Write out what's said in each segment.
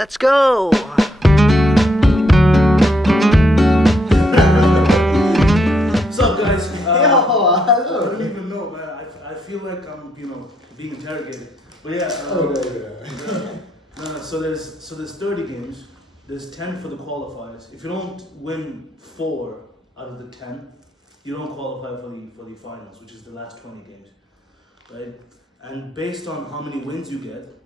Let's go! What's up, guys? Hello. I don't even know, man. I feel like I'm, being interrogated. But yeah. No. So there's 30 games. There's 10 for the qualifiers. If you don't win 4 out of the 10, you don't qualify for the finals, which is the last 20 games, right? And based on how many wins you get,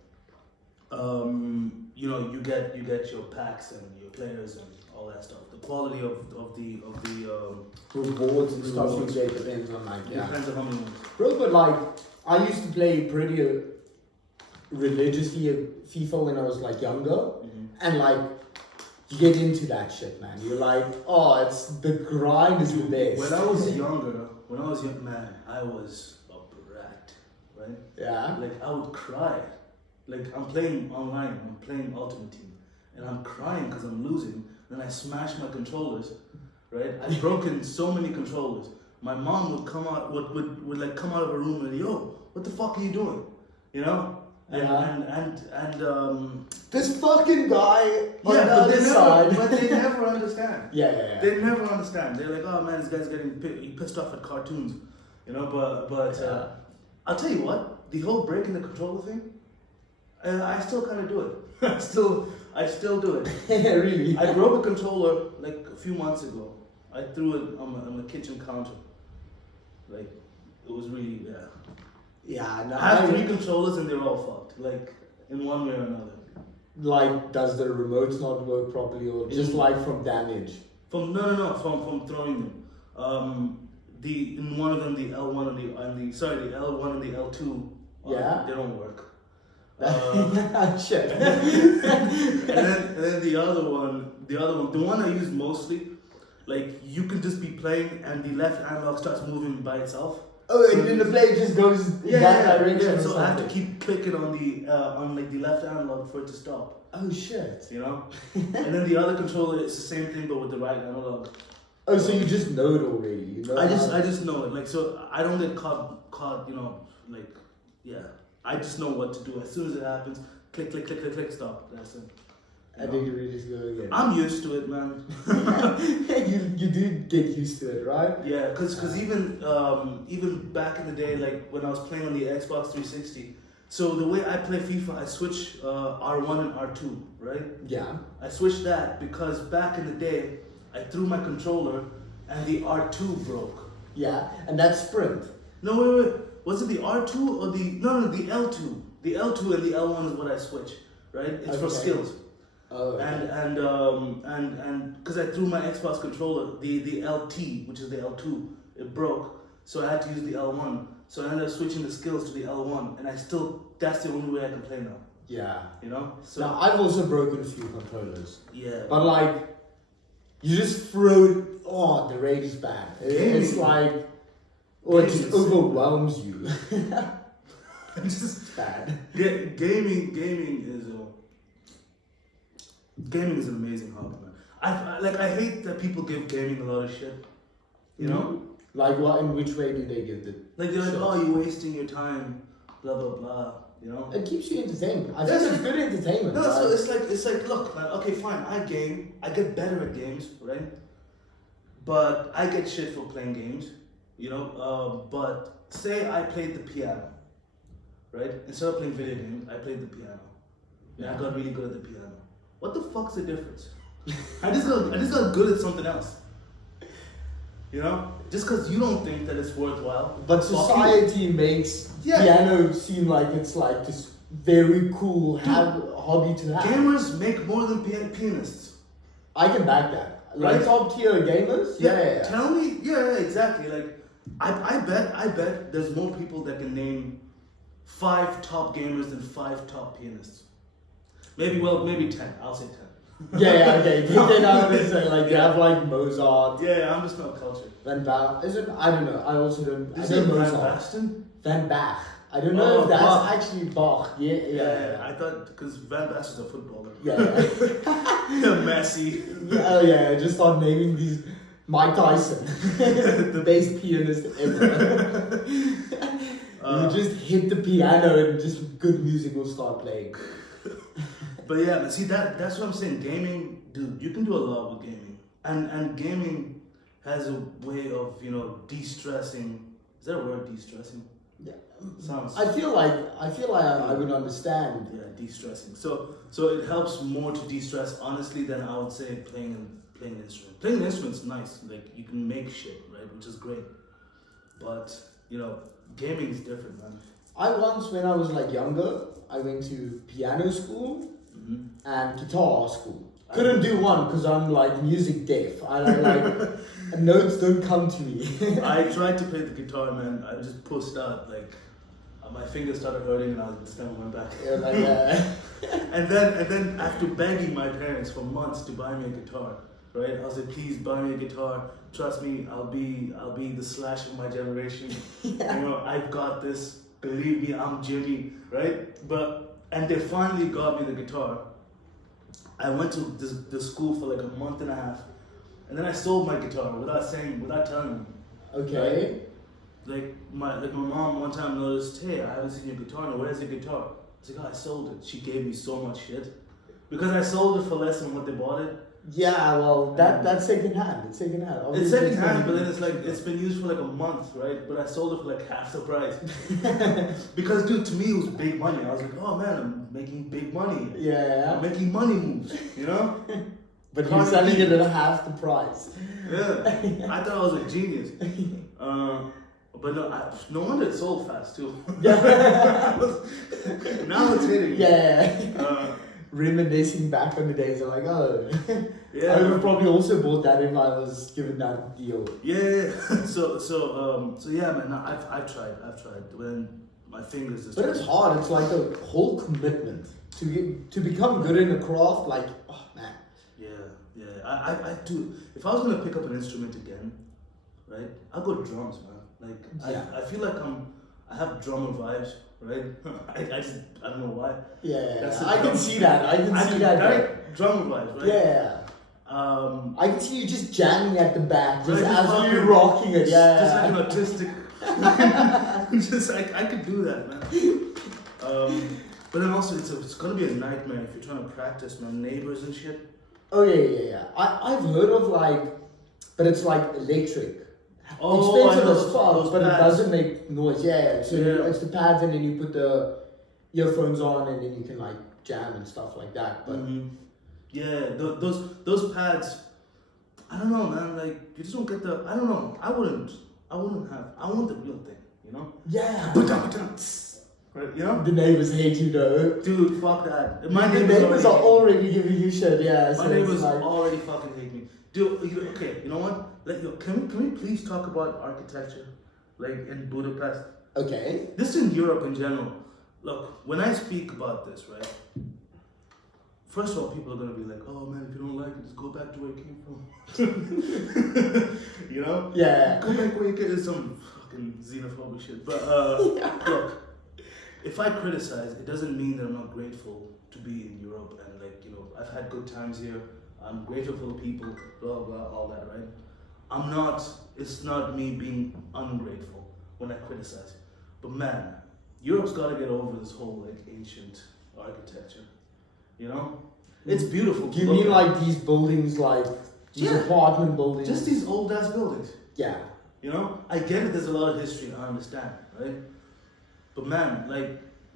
you get your packs and your players and all that stuff. The quality of the rewards and stuff you rewards. get depends on Depends on how many wins. Bro, but I used to play pretty religiously at FIFA when I was younger, and you get into that shit, man. You're like, oh, it's the grind is the best. When I was younger, man, I was a brat, right? Yeah. I would cry. I'm playing online, I'm playing Ultimate Team, and I'm crying because I'm losing. Then I smash my controllers, right? I've broken so many controllers. My mom would come out, would come out of her room and, yo, what the fuck are you doing? And this fucking guy on the but other side. but they never understand. Yeah. They never understand. They're like, oh man, this guy's getting pissed off at cartoons, but I'll tell you what, the whole breaking the controller thing, I still kind of do it. I still do it. Really? I broke a controller a few months ago. I threw it on the kitchen counter. It was really Yeah, no, I have 3 controllers and they're all fucked. In one way or another. Does the remotes not work properly, or just from damage? From throwing them. In one of them, the L1 the L1 and the L2. They don't work. Shit. and then the other one, the one I use mostly, you can just be playing and the left analog starts moving by itself. Oh, and then the play just goes in that direction. Yeah, so I have to keep clicking on the left analog for it to stop. Oh shit. And then the other controller is the same thing but with the right analog. Oh, so you just know it already. I just know it. So I don't get caught. I just know what to do. As soon as it happens, click, click, click, click, click, stop. That's it. And then you really just go again. I'm used to it, man. you do get used to it, right? Yeah, because even back in the day, when I was playing on the Xbox 360, so the way I play FIFA, I switch R1 and R2, right? Yeah. I switched that because back in the day, I threw my controller and the R2 broke. Yeah, and that's sprint. No, wait. Was it the R2 or the L2? The L2 and the L1 is what I switch, right? It's for skills. Oh. Okay. And because I threw my Xbox controller, the LT, which is the L2, it broke. So I had to use the L1. So I ended up switching the skills to the L1, and that's the only way I can play now. Yeah. So now, I've also broken a few controllers. Yeah. But you just throw it. Oh, the rage is bad. It's it just overwhelms you. It's just bad. Gaming is an amazing hobby, man. I hate that people give gaming a lot of shit. What? In which way do they give it? They're like, oh, you're wasting your time, blah blah blah. It keeps you entertained. I think it's good entertainment. No, so it's look, okay, fine, I get better at games, right? But I get shit for playing games, but say I played the piano, right? Instead of playing video games, I played the piano. And I got really good at the piano. What the fuck's the difference? I just got good at something else. Just because you don't think that it's worthwhile. But society makes piano seem like it's this very cool hobby to have. Gamers make more than pianists. I can back that. Top tier gamers? Yeah. Tell me, exactly. I bet there's more people that can name 5 top gamers than 5 top pianists. Maybe 10. I'll say 10. Okay. Then I would say you have Mozart. Yeah, I'm just not cultured. Van Bach. Is it? I don't know. I also don't. Is it Van Basten? Van Bach. I don't know if that's Bach. actually Bach. Yeah. I thought because Van Basten's a footballer. Yeah. Messi. Yeah. Just start naming these. Mike Tyson, the best pianist ever. You just hit the piano and just good music will start playing. But yeah, but see that's what I'm saying. Gaming, dude, you can do a lot with gaming, and gaming has a way of de-stressing. Is that a word, de-stressing? Yeah. Sounds. I feel like I would understand. Yeah, de-stressing. So it helps more to de-stress honestly than I would say playing an instrument. Playing an instrument's nice. Like you can make shit, right, which is great. But gaming is different, man. I once, when I was like younger, I went to piano school and guitar school. Couldn't do one because I'm like music deaf. I like notes don't come to me. I tried to play the guitar, man. I just pushed out. Like my fingers started hurting, and I just never went back. Yeah, like and then after begging my parents for months to buy me a guitar, right? I was like, please buy me a guitar. Trust me, I'll be the Slash of my generation. Yeah. I've got this. Believe me, I'm Jimmy, right? And they finally got me the guitar. I went to the school for like a month and a half, and then I sold my guitar without telling them. Okay. Right? Like my mom one time noticed, hey, I haven't seen your guitar. Now, where's your guitar? I was like, oh, I sold it. She gave me so much shit because I sold it for less than what they bought it. Yeah, well, that's second hand. It's second hand. It's second hand, but then it's like it's been used for like a month, right? But I sold it for like half the price. Because, dude, to me it was big money. I was like, oh man, I'm making big money. Yeah. I'm making money moves, But you're selling it at half the price. Yeah, I thought I was a genius. But no wonder it sold fast too. Yeah. Now it's hitting. Yeah. Reminiscing back on the days, I'm like, oh, yeah. I would have probably also bought that if I was given that deal. Yeah. So yeah, man. No, I've tried. When my fingers just. But it's hard. It's like a whole commitment to become good in a craft. Like, oh man. Yeah. I do. If I was gonna pick up an instrument again, right? I'll go drums, man. Like I feel like I have drummer vibes. Right? I don't know why. Yeah, I can see that. I can see that. Right? Drummer vibes, right? Yeah. I can see you just jamming at the back, just right, as you're rocking it. Yeah. Just like an autistic. Just I could do that, man. But then also it's gonna be a nightmare if you're trying to practice, man. Neighbors and shit. Oh yeah. I've heard of but it's like electric. Oh, expensive as fuck, but pads. it doesn't make noise. Yeah. So Yeah. it's the pads, and then you put the earphones on, and then you can like jam and stuff like that. But yeah, those pads. I don't know, man. Like you just don't get the. I don't know. I wouldn't have. I want the real thing, Yeah. Right, The neighbors hate you though. Dude, fuck that. The neighbors are already giving you shit. Yeah. My neighbors already fucking hate me. Dude, okay, you know what? Can we please talk about architecture, like in Budapest? Okay. This in Europe in general. Look, when I speak about this, right? First of all, people are gonna be like, "Oh man, if you don't like it, just go back to where it came from." Yeah. Go back where you came. It's some fucking xenophobic shit. But look, if I criticize, it doesn't mean that I'm not grateful to be in Europe and I've had good times here. I'm grateful for the people, blah blah, all that, right? It's not me being ungrateful when I criticize. But man, Europe's gotta get over this whole ancient architecture. It's beautiful. Do you mean like these buildings, like these apartment buildings? Just these old ass buildings. Yeah. I get it, there's a lot of history, I understand, right? But man,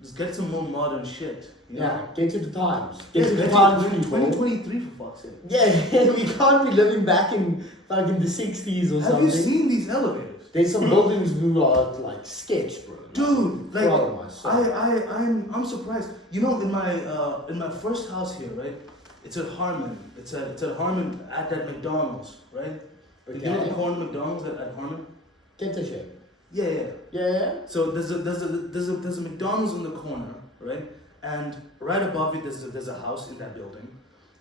just get some more modern shit. Yeah, get to the times. Get to the times, people. 2023 for fuck's sake. Yeah, we can't be living back in the 60s or something. Have you seen these elevators? There's some buildings who are like sketch, bro. Dude, I'm surprised. In my first house here, right? It's at Harmon. It's at Harmon at that McDonald's, right? Okay. You know the corner McDonald's at Harmon? Get the shit. Yeah. So there's a McDonald's in the corner, right? And right above it there's a house in that building,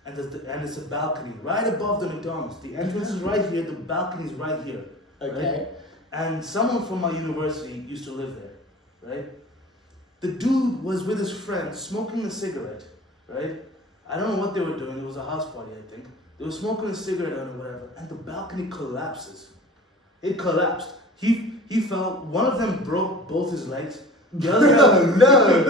and it's a balcony right above the McDonald's. The entrance is right here. The balcony is right here. Okay. Right? And someone from my university used to live there, right? The dude was with his friend smoking a cigarette, right? I don't know what they were doing. It was a house party, I think. They were smoking a cigarette or whatever, and the balcony collapses. It collapsed. He fell. One of them broke both his legs. The other guy, no.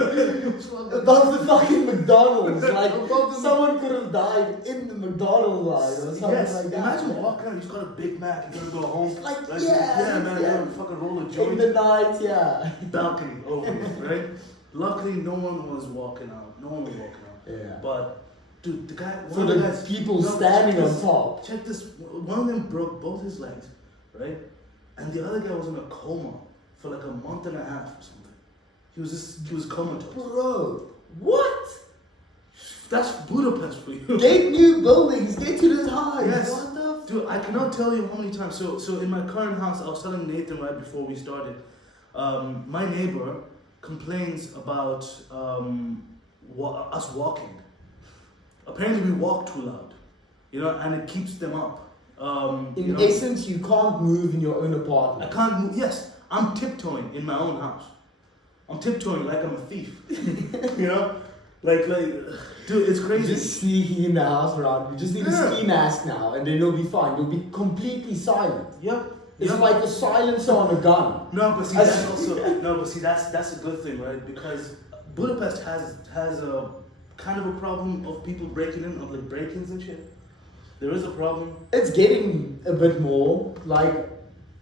Above the fucking McDonald's. Like, someone could have died in the McDonald's line or something like that. Imagine walking out, you've got a Big Mac, you're gonna go home. Like, yeah, man, yeah. you're gonna fucking roll a joint. In the night, yeah. Balcony over, right? Luckily, no one was walking out. Yeah. But, dude, the guy. For the people standing on top. Check this. One of them broke both his legs, right? And the other guy was in a coma for like a month and a half or something. He was comatose. Bro, what? That's Budapest for you. Get new buildings, get to this high. Yes. What the Dude, I cannot tell you how many times. So in my current house, I was telling Nathan right before we started, my neighbor complains about us walking. Apparently we walk too loud, and it keeps them up. In essence, you can't move in your own apartment. I can't move. Yes, I'm tiptoeing in my own house. I'm tiptoeing like I'm a thief. Like, dude, it's crazy. Just sneaking in the house around. You just need a ski mask now, and then you'll be fine. You'll be completely silent. Yep. It's like a silencer on a gun. No, but see, that's also that's a good thing, right? Because Budapest has a kind of a problem of people breaking in, of like break-ins and shit. There is a problem. It's getting a bit more. Like,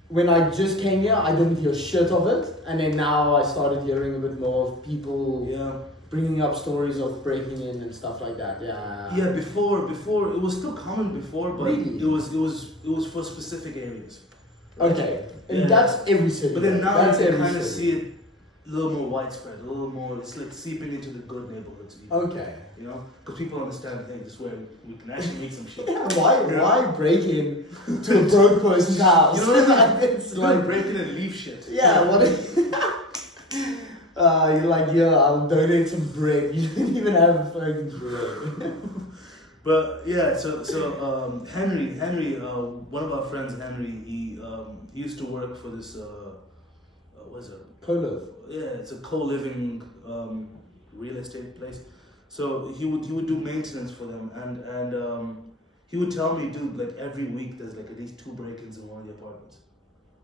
when I just came here, I didn't hear shit of it, and then now I started hearing a bit more of people bringing up stories of breaking in and stuff like that. Yeah. Before it was still common before, but really? it was for specific areas. Okay, and that's every city. But then now that's you can kind of see it a little more widespread, a little more. It's like seeping into the good neighborhoods. Okay. Because people understand, hey, this is where we can actually make some shit. Yeah, why break in to a broke person's house? You know what I mean? It's like break in and leave shit. Yeah, what if you're like, I'll donate some bread. You didn't even have fucking bread. But yeah, so Henry, one of our friends, Henry, he used to work for this what is it? Co-live. Yeah, it's a co-living real estate place. So he would do maintenance for them, and he would tell me, dude, like every week there's like at least 2 break-ins in one of the apartments.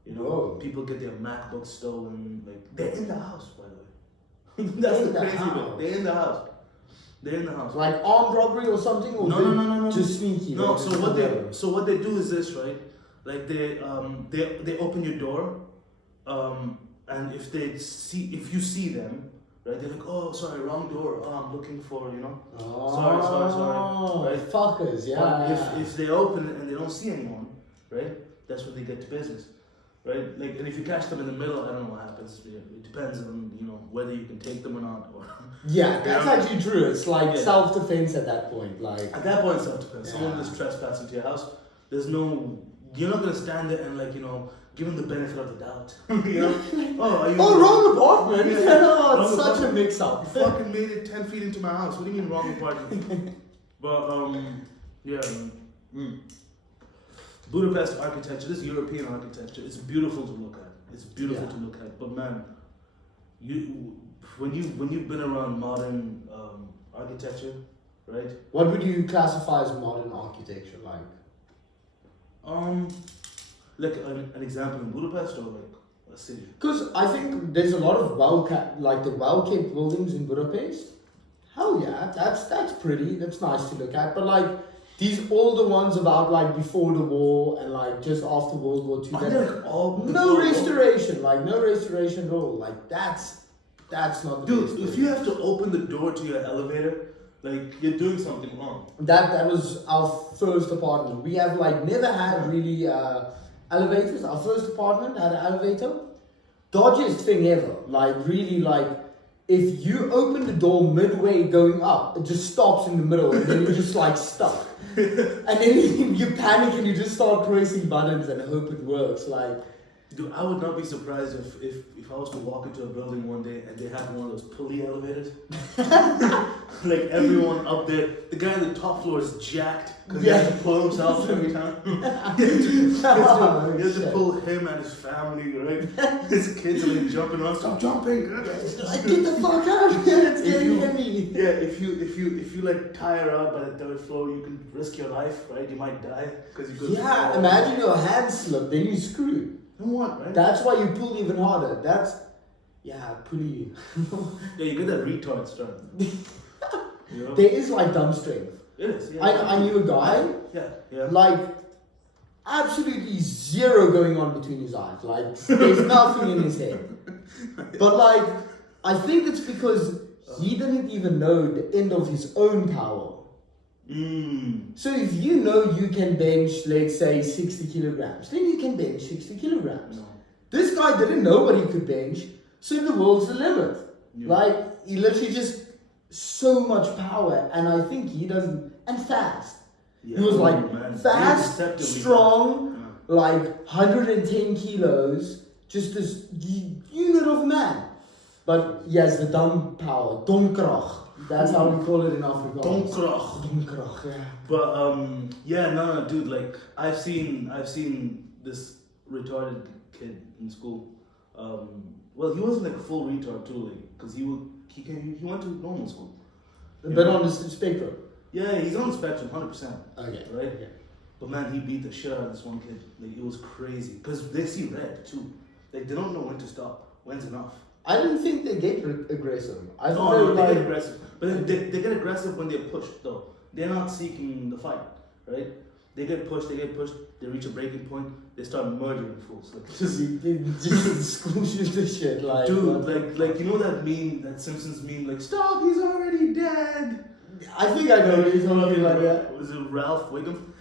Whoa. People get their MacBooks stolen. Like they're in the house, by the way. That's the crazy bit. They're in the house. They're in the house. Like armed robbery or something, or no. just sneaky. No. So what they do is this, right? Like they open your door, and if you see them, right? They're like, oh, sorry, wrong door. Oh, I'm looking for, sorry. Right? Fuckers, yeah. But if they open it and they don't see anyone, right? That's when they get to business, right? Like, and if you catch them in the middle, I don't know what happens. It depends on whether you can take them or not. Or yeah, that's actually true. It's like self-defense at that point. Like at that point, self-defense. Someone just trespassed into your house. You're not gonna stand there and give them the benefit of the doubt. Wrong apartment. It's such a mix-up. You fucking made it 10 feet into my house. What do you mean wrong apartment? But Budapest architecture, this European architecture, it's beautiful to look at. But man, when you've been around modern architecture, right? What would you classify as modern architecture like? Like an example in Budapest or like a city? Because I think there's a lot of well-kept buildings in Budapest. Hell yeah, that's pretty. That's nice to look at. But like these older ones about like before the war and like just after World War II. No restoration at all. Like that's not the dude. If you have to open the door to your elevator, like you're doing something wrong. That was our first apartment. We have like never had really elevators. Our first apartment had an elevator. Dodgiest thing ever. Like really like if you open the door midway going up, it just stops in the middle and then you're just like stuck. And then you panic and you just start pressing buttons and hope it works. Like, dude, I would not be surprised if I was to walk into a building one day and they have one of those pulley elevators. Like everyone up there, the guy on the top floor is jacked because he has to pull himself every time. He has to pull him and his family, right? His kids are like jumping around. Stop jumping! Like, get the fuck out of here! It's getting heavy. Yeah, if you like tire out by the 3rd floor, you can risk your life, right? You might die because you could. Yeah, imagine your hand slip, then you screwed. What, right? That's why you pull even harder. Yeah, pretty. Yeah, you get that retard strength. You know? There is like dumb strength. It is, yeah. I knew a guy, Yeah. like, absolutely zero going on between his eyes. Like, there's nothing in his head. But, like, I think it's because he didn't even know the end of his own power. So if you know you can bench, let's say, 60 kilograms, then you can bench 60 kilograms. No. This guy didn't know what he could bench, so the world's the limit. Yeah. Like, he literally just so much power, and I think he doesn't, and fast. Yeah. He was like Man. fast, Deceptively strong, fast. like 110 kilos, just this unit of man. But he has the dumb power, domkrach. That's how we call it in Afrikaans. Donkrach. Domkrach, yeah. But yeah, no, dude. Like I've seen this retarded kid in school. Well, he wasn't like a full retard too, like, because he went to normal school. But on the spectrum. Yeah, he's on the spectrum, 100%. Okay. Right. Okay. But man, he beat the shit out of this one kid. Like it was crazy because they see red too. Like they don't know when to stop. When's enough? I didn't think they get aggressive. I thought No, they they were get aggressive. But they get aggressive when they're pushed though. They're not seeking the fight, right? They get pushed, they reach a breaking point, they start murdering fools. Like just school shoot the shit like. dude, like you know that meme, that Simpsons meme, like stop, he's already dead. I think I know what you're talking about. Yeah. Was it Ralph Wiggum?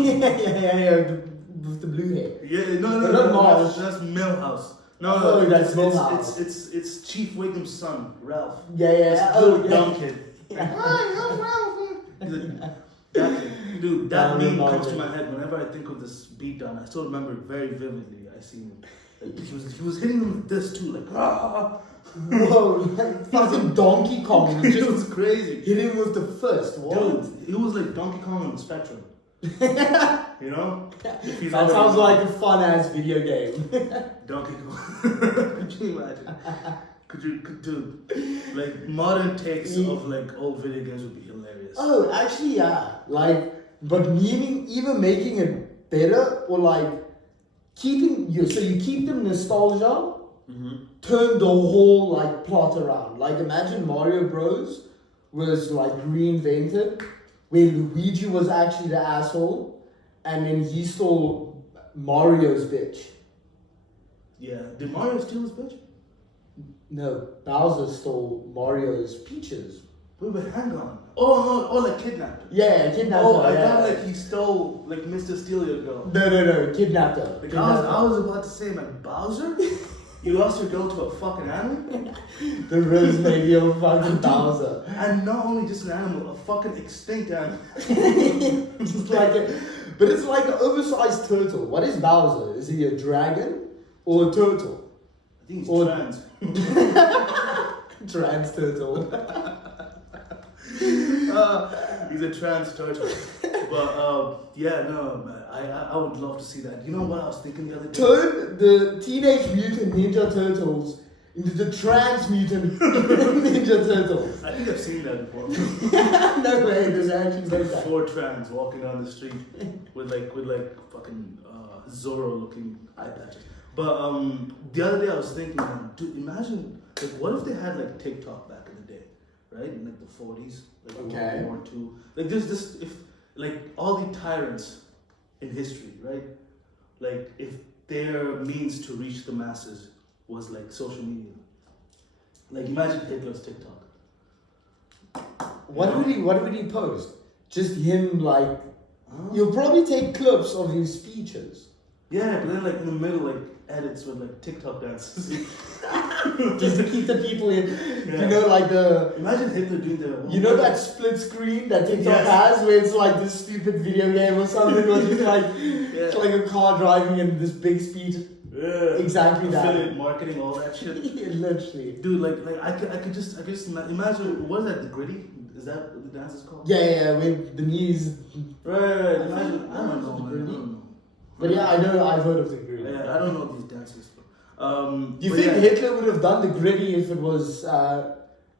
Yeah. With the blue hair. Yeah, no, But not Marge. that's Millhouse. No, Oh, that's it's Millhouse. it's Chief Wiggum's son, Ralph. Yeah. This Oh, little dumb kid. Hi, I'm Ralph. He's like, that, dude, that meme comes to my head whenever I think of this beatdown. I still remember it very vividly. I see him. Like, he was hitting him with this too, like Whoa, like fucking Donkey Kong. It was crazy. Hit him with the fist. What? Dude, it was like Donkey Kong on the spectrum. You know? That sounds like a fun ass video game. Donkey Kong. Could you imagine? Dude, like modern takes of like old video games would be hilarious. Oh, actually, yeah. Like, but meaning even making it better or like keeping you. So you keep the nostalgia, turn the whole like plot around. Like, imagine Mario Bros was like reinvented, where Luigi was actually the asshole, and then he stole Mario's bitch. Yeah. Did Mario steal his bitch? No, Bowser stole Mario's peaches. Wait, but hang on. Oh, like kidnapped her. Yeah, kidnapped Oh, her. I yeah. thought like he stole like Mr. Steal Your Girl. No, kidnapped her. Like, Kidnapped I was about to say, man, Bowser? You lost your girl to a fucking animal? The rosemary of fucking Bowser. And not only just an animal, a fucking extinct animal. Just like but it's like an oversized turtle. What is Bowser? Is he a dragon or a turtle? I think he's Or- trans. Trans turtle. He's a trans turtle. But yeah, no, man, I would love to see that. You know what I was thinking the other day? Turn the Teenage Mutant Ninja Turtles into the Trans Mutant Ninja Turtles. I think I've seen that before. No way, there's actually like that. 4 trans walking down the street with like fucking Zorro looking eye patches. But the other day I was thinking, man, dude, imagine like what if they had like TikTok back in the day, right? In like the 40s, like Okay. World War II. Like there's this if like all the tyrants in history, right? Like if their means to reach the masses was like social media. Like imagine Hitler's TikTok. What would he post? Just him like you'll probably take clips of his speeches. Yeah, but then like in the middle, like edits with like TikTok dances. Just to keep the people in. Yeah. You know, like the Imagine Hitler doing the. you know that split screen that TikTok Yes. has where it's like this stupid video game or something where it's like it's like a car driving and this big speech. Yeah. Exactly that. Affiliate marketing, all that shit. Literally. Dude, like I could just imagine. What is that? The gritty? Is that what the dance is called? Yeah, with the knees. Right. Imagine. I don't know, man. I don't know. But yeah, I know I've heard of the gritty. Yeah, I don't know these dances. Do you think Hitler would have done the gritty if it was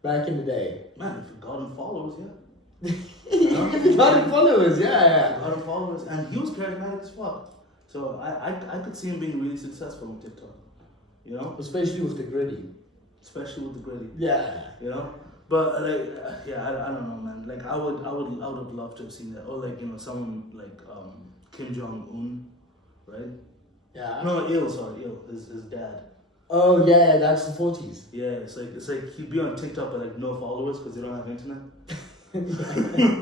back in the day? Man, if you got him followers, yeah. If he got followers, yeah. Got him followers, and he was charismatic as fuck. So I could see him being really successful on TikTok. You know? Especially with the gritty. especially with the gritty. Yeah. You know. But like, yeah, I don't know, man. Like, I would have loved to have seen that, or like, you know, someone like Kim Jong Un, right? Yeah. No, Il, his dad. Oh yeah, that's the 40s. Yeah, it's like he'd be on TikTok but like no followers because they don't have internet.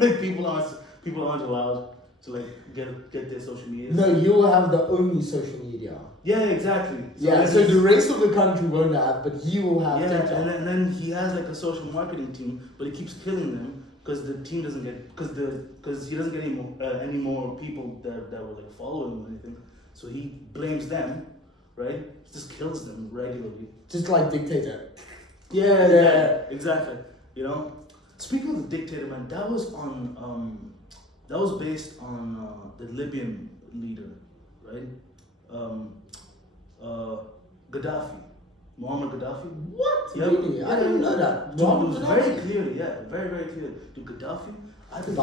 Like people aren't allowed to like get their social media. No, you will have the only social media. Yeah, exactly. So the rest of the country won't have, but he will have. Yeah, TikTok. and then he has like a social marketing team, but he keeps killing them because the team doesn't get because he doesn't get any more people that will like follow him or anything. So he blames them, right? He just kills them regularly. Just like dictator. Yeah, exactly. You know, speaking of the dictator, man, that was based on the Libyan leader, right? Gaddafi, Muammar Gaddafi. What? Yeah, Really? I didn't know that. Dude, it was very clearly, very very clear. Dude, Gaddafi. I've been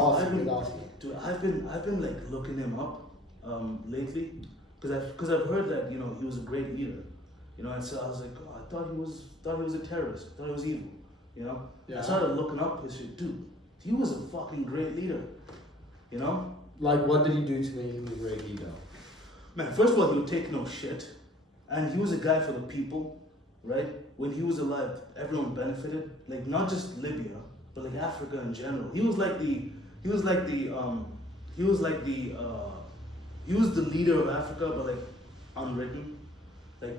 like looking him up lately because I've heard that, you know, he was a great leader, you know, and so I was like, oh, I thought he was a terrorist, I thought he was evil, you know. Yeah. I started looking up his shit, dude. He was a fucking great leader, you know. Like, what did he do to make him a great leader? Man, first of all, he would take no shit, and he was a guy for the people, right? When he was alive, everyone benefited, like not just Libya, but like Africa in general. He was the leader of Africa, but like unwritten. Like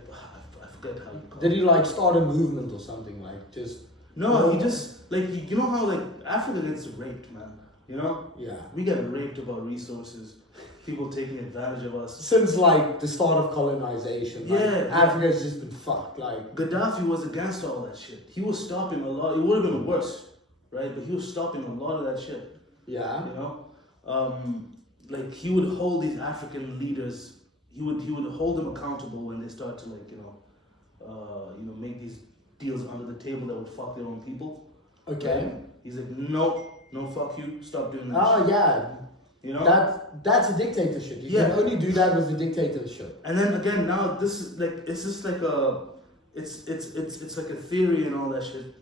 I forget how you call it. Did he like start a movement or something, like just? No, he just like you know how like Africa gets raped, man. You know? Yeah. We get raped of our resources. People taking advantage of us. Since like the start of colonization, like, Yeah. Africa's just been fucked. Like Gaddafi was against all that shit. He was stopping a lot. It would have been worse, right? But he was stopping a lot of that shit. yeah. You know, like he would hold these African leaders. He would hold them accountable when they start to like make these deals under the table that would fuck their own people. Okay. Right? He's like, no, fuck you, stop doing that. Oh shit. yeah. You know. That's a dictatorship. You Yeah. can only do that with a dictatorship. And then again, now this is like it's just like it's like a theory and all that shit.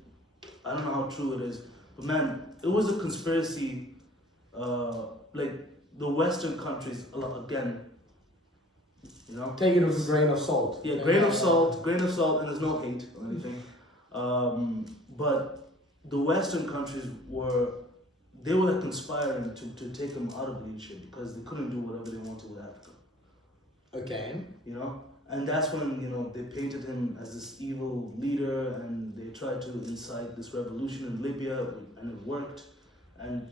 I don't know how true it is, but man, it was a conspiracy. Like the Western countries, a lot again. You know, Take it with a grain of salt. yeah, grain of salt, and there's no hate or anything. But the Western countries were like conspiring to take him out of leadership because they couldn't do whatever they wanted with Africa. Okay. You know, and that's when, you know, they painted him as this evil leader and they tried to incite this revolution in Libya and it worked and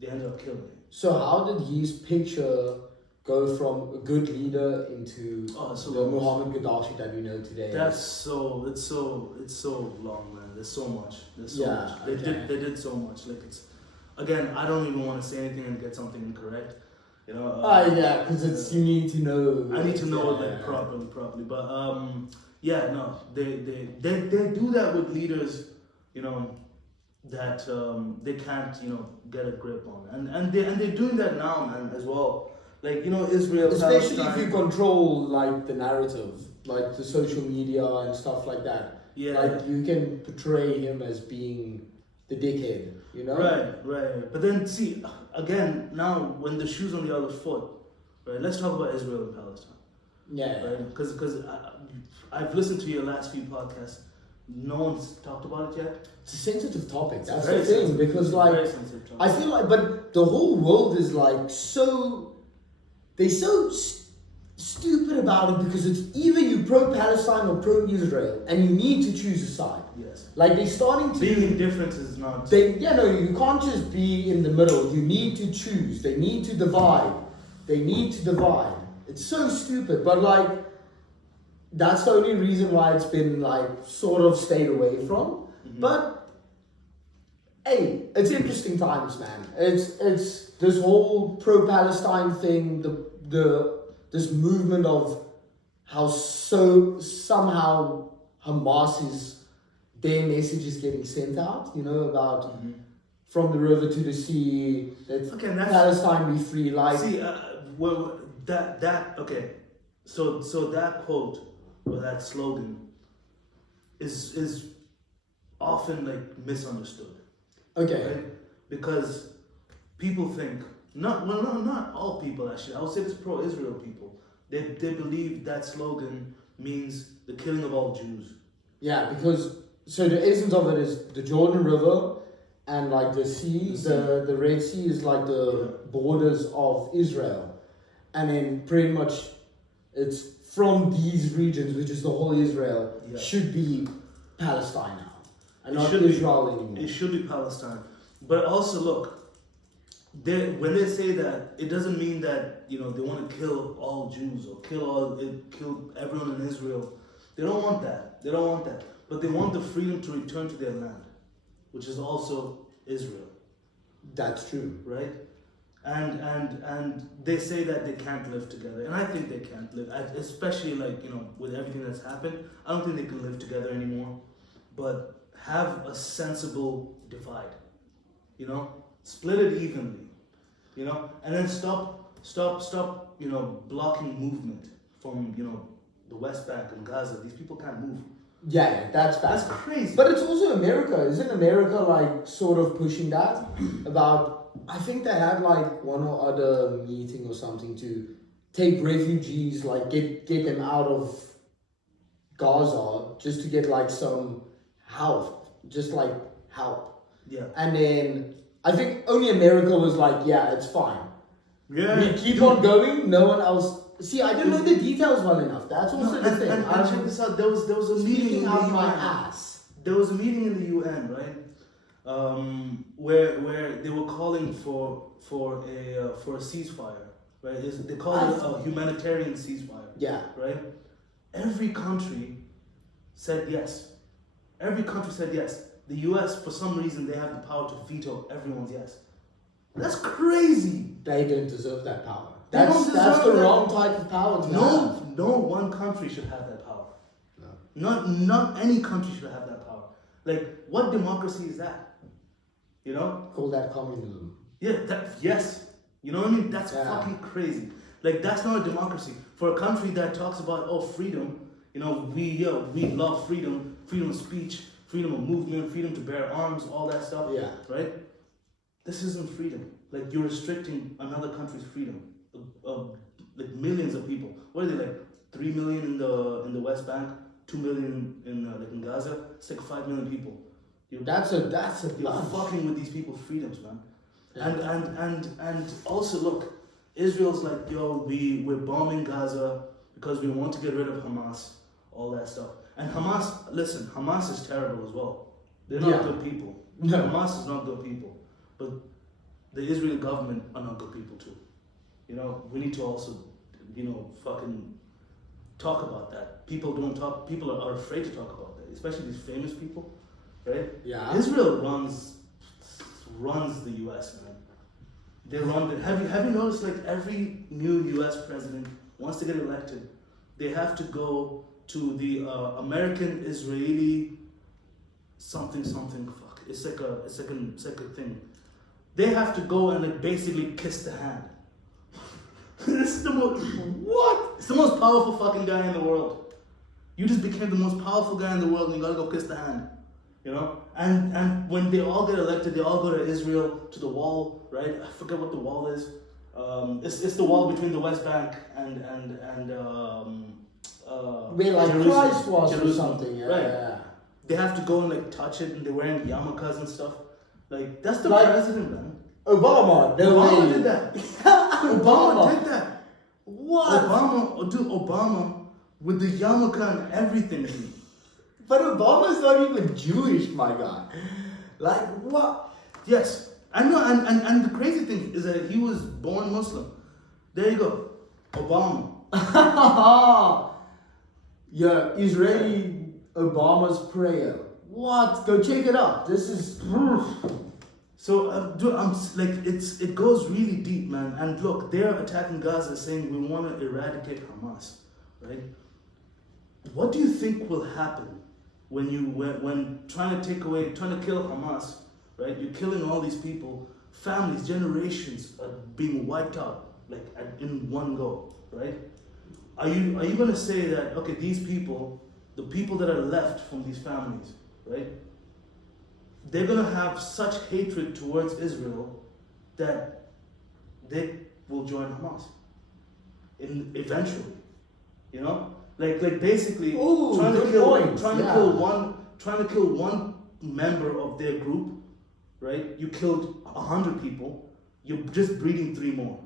they ended up killing him. So how did his picture go from a good leader into the Muhammad Gaddafi that we know today? It's so long, man. There's so much. Much. They did so much. Like it's, again, I don't even want to say anything and get something incorrect. You know. Yeah, because it's you need to know. I need to know it like properly. But yeah, no, they do that with leaders, you know, that they can't, you know, get a grip on, and they're doing that now, man, as well. Like, you know, Israel, especially Palestine. if you control like the narrative, like the social media and stuff like that. Yeah. Like you can portray him as being the dickhead, you know. Right. But then see, again, now when the shoe's on the other foot, right? Let's talk about Israel and Palestine. Yeah. Right. Because I've listened to your last few podcasts. No one's talked about it yet. It's a sensitive topic. That's Very the thing, sensitive. because like I feel like, but the whole world is like they're so stupid about it because it's either you pro-Palestine or pro-Israel, and you need to choose a side. Yes. Like they're starting to being indifferent is not. You can't just be in the middle. You need to choose. They need to divide. It's so stupid, but like that's the only reason why it's been like sort of stayed away from. Mm-hmm. But hey, it's interesting times, man. It's this whole pro-Palestine thing, this movement of how somehow Hamas is, their message is getting sent out, you know, about from the river to the sea, let Palestine be free. Like, see, so that quote or that slogan is often like misunderstood. Okay. Right? Because people think not all people actually. I would say it's pro-Israel people. They believe that slogan means the killing of all Jews. Yeah, because so the essence of it is the Jordan River and like the sea, the Red Sea is like the borders of Israel. And then pretty much it's from these regions, which is the whole Israel, should be Palestine now. And not Israel anymore. It should be Palestine. But also look, when they say that, it doesn't mean that they want to kill all Jews or kill everyone in Israel. They don't want that. But they want the freedom to return to their land, which is also Israel. That's true, right? And they say that they can't live together, and I think they can't live, especially with everything that's happened. I don't think they can live together anymore. But have a sensible divide, split it evenly. And then stop, blocking movement from, the West Bank and Gaza. These people can't move. Yeah, that's bad. That's crazy. But it's also America. Isn't America like sort of pushing that about, I think they had like one or other meeting or something to take refugees, like get them out of Gaza just to get like some help. Yeah. And then I think only America was like, yeah, it's fine. Yeah. We keep on going, no one else. See, I didn't know the details well enough. That's also the thing. And check this out. There was a meeting in the UN. My ass. There was a meeting in the UN, right? Where they were calling for a ceasefire, right? They call it a humanitarian ceasefire. Yeah. Right. Every country said yes. The US, for some reason, they have the power to veto everyone's yes. That's crazy. They don't deserve that power. That's the wrong type of power to have. No one country should have that power. No. Not any country should have that power. Like, what democracy is that? Call that communism. Yeah, yes. You know what I mean? That's fucking crazy. Like, that's not a democracy. For a country that talks about, freedom, we love freedom, freedom of speech, freedom of movement, freedom to bear arms, all that stuff. Yeah. Right? This isn't freedom. Like, you're restricting another country's freedom. Like millions of people. What are they, like 3 million in the West Bank, 2 million in Gaza? It's like 5 million people. That's a You're fucking with these people's freedoms, man. Yeah. And also look, Israel's like, we're bombing Gaza because we want to get rid of Hamas, all that stuff. And Hamas is terrible as well. They're not good people. No. Hamas is not good people. But the Israeli government are not good people too. We need to also, fucking talk about that. People are afraid to talk about that, especially these famous people, right? Yeah. Israel runs the US, man. They run it. Have you noticed, like, every new US president wants to get elected, they have to go to the American Israeli something, fuck. It's like a thing. They have to go and like basically kiss the hand. This is the most, what? It's the most powerful fucking guy in the world. You just became the most powerful guy in the world and you gotta go kiss the hand. And when they all get elected, they all go to Israel, to the wall, right? I forget what the wall is. It's the wall between the West Bank and where like Jerusalem. Christ was or Jerusalem. something, yeah. Right. Yeah. They have to go and like touch it, and they're wearing yarmulkes and stuff. Like, that's the Like, president, man. Obama Obama did that. Obama did that. What? Obama with the yarmulke and everything. Dude. But Obama's not even Jewish, my guy. Like, what? Yes, I know, and the crazy thing is that he was born Muslim. There you go, Obama. Yeah, Israeli Obama's prayer. What? Go check it out. This is. So, dude, it goes really deep, man. And look, they're attacking Gaza, saying we want to eradicate Hamas, right? What do you think will happen when trying to kill Hamas, right? You're killing all these people, families, generations are being wiped out, like in one go, right? Are you going to say that, okay, these people, the people that are left from these families, right? they're gonna have such hatred towards Israel that they will join Hamas eventually. You know, like basically Ooh, trying to good kill point. trying to kill one member of their group, right? You killed 100 people. You're just breeding 3 more.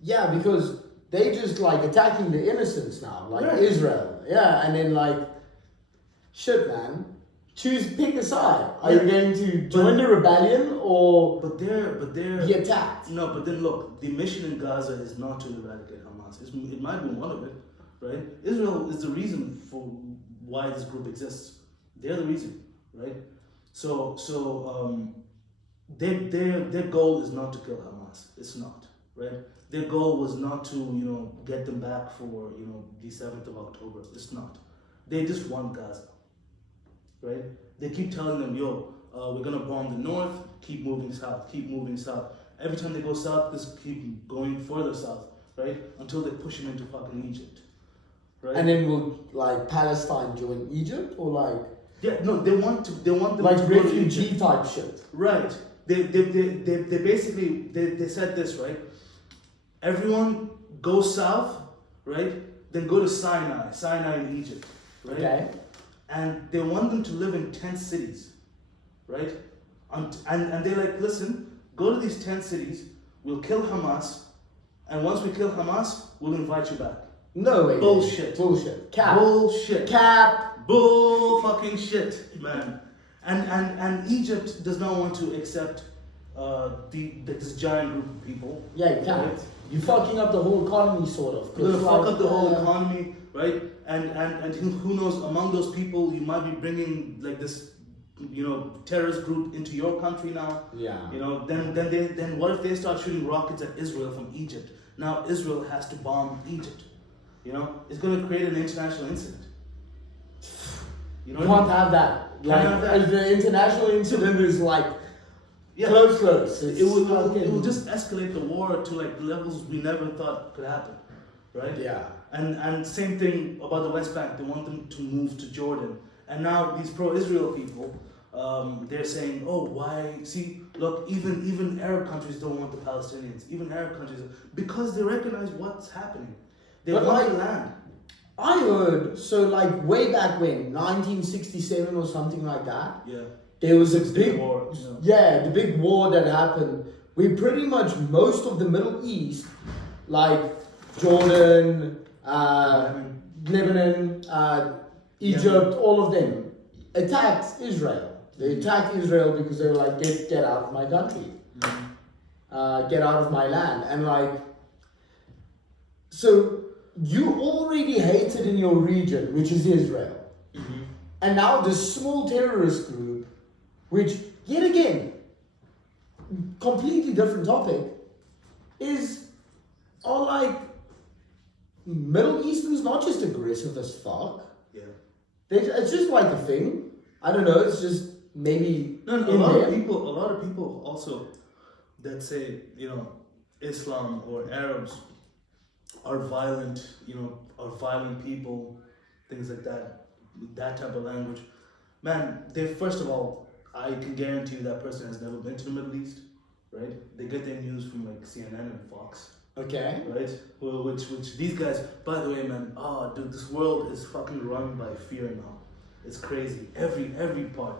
Yeah, because they just like attacking the innocents now, like Right. Israel. Yeah, and then like, shit, man. Pick a side. Are you going to join the rebellion or But they're be attacked? No, but then look, the mission in Gaza is not to eradicate Hamas. It might be one of it, right? Israel is the reason for why this group exists. They're the reason, right? So their goal is not to kill Hamas. It's not, right? Their goal was not to, get them back for, the 7th of October. It's not. They just want Gaza, right? They keep telling them, we're gonna bomb the north, keep moving south, keep moving south. Every time they go south, just keep going further south, right? Until they push them into fucking Egypt, right? And then will like Palestine join Egypt or like Yeah, no, they want them like to go to refugee Egypt. type shit? Right. They basically they said this, right? Everyone go south, right? Then go to Sinai in Egypt, right? Okay. And they want them to live in 10 cities, right? And they're like, listen, go to these 10 cities, we'll kill Hamas, and once we kill Hamas, we'll invite you back. No way. Bullshit. Bullshit. Cap. Bullshit. Cap. Bull fucking shit, man. And Egypt does not want to accept this giant group of people. Yeah, you can't. Right? You're fucking up the whole economy, sort of. You're gonna fuck up the whole uh, economy, right? And who knows? Among those people, you might be bringing like this, terrorist group into your country now. Yeah. Then what if they start shooting rockets at Israel from Egypt? Now Israel has to bomb Egypt. It's gonna create an international incident. You can't have that. Like, have that. as the international incident is like Yeah. close. It will just escalate the war to like levels we never thought could happen, right? Yeah. And same thing about the West Bank. They want them to move to Jordan. And now these pro-Israel people, they're saying, oh, why? See, look, even Arab countries don't want the Palestinians. Even Arab countries, because they recognize what's happening. They But want like- the land. I heard, so like way back when, 1967 or something like that, Yeah. there was a Big big war. the big war that happened where pretty much most of the Middle East, like Jordan, Lebanon, Egypt, all of them, attacked Israel. They attacked Israel because they were like, get out of my country. Get out of my land. And like, so you already hated in your region, which is Israel. And now this small terrorist group, which yet again, completely different topic, are like Middle Easterns not just aggressive as fuck. Yeah. It's just like a thing. I don't know. It's just maybe No, a lot of people also that say Islam or Arabs are violent, are violent people, things like that, that type of language. Man, first of all, I can guarantee you that person has never been to the Middle East, right? They get their news from like CNN and Fox. Okay. Right? Well, which these guys, by the way, man, dude, this world is fucking run by fear now. It's crazy. Every part,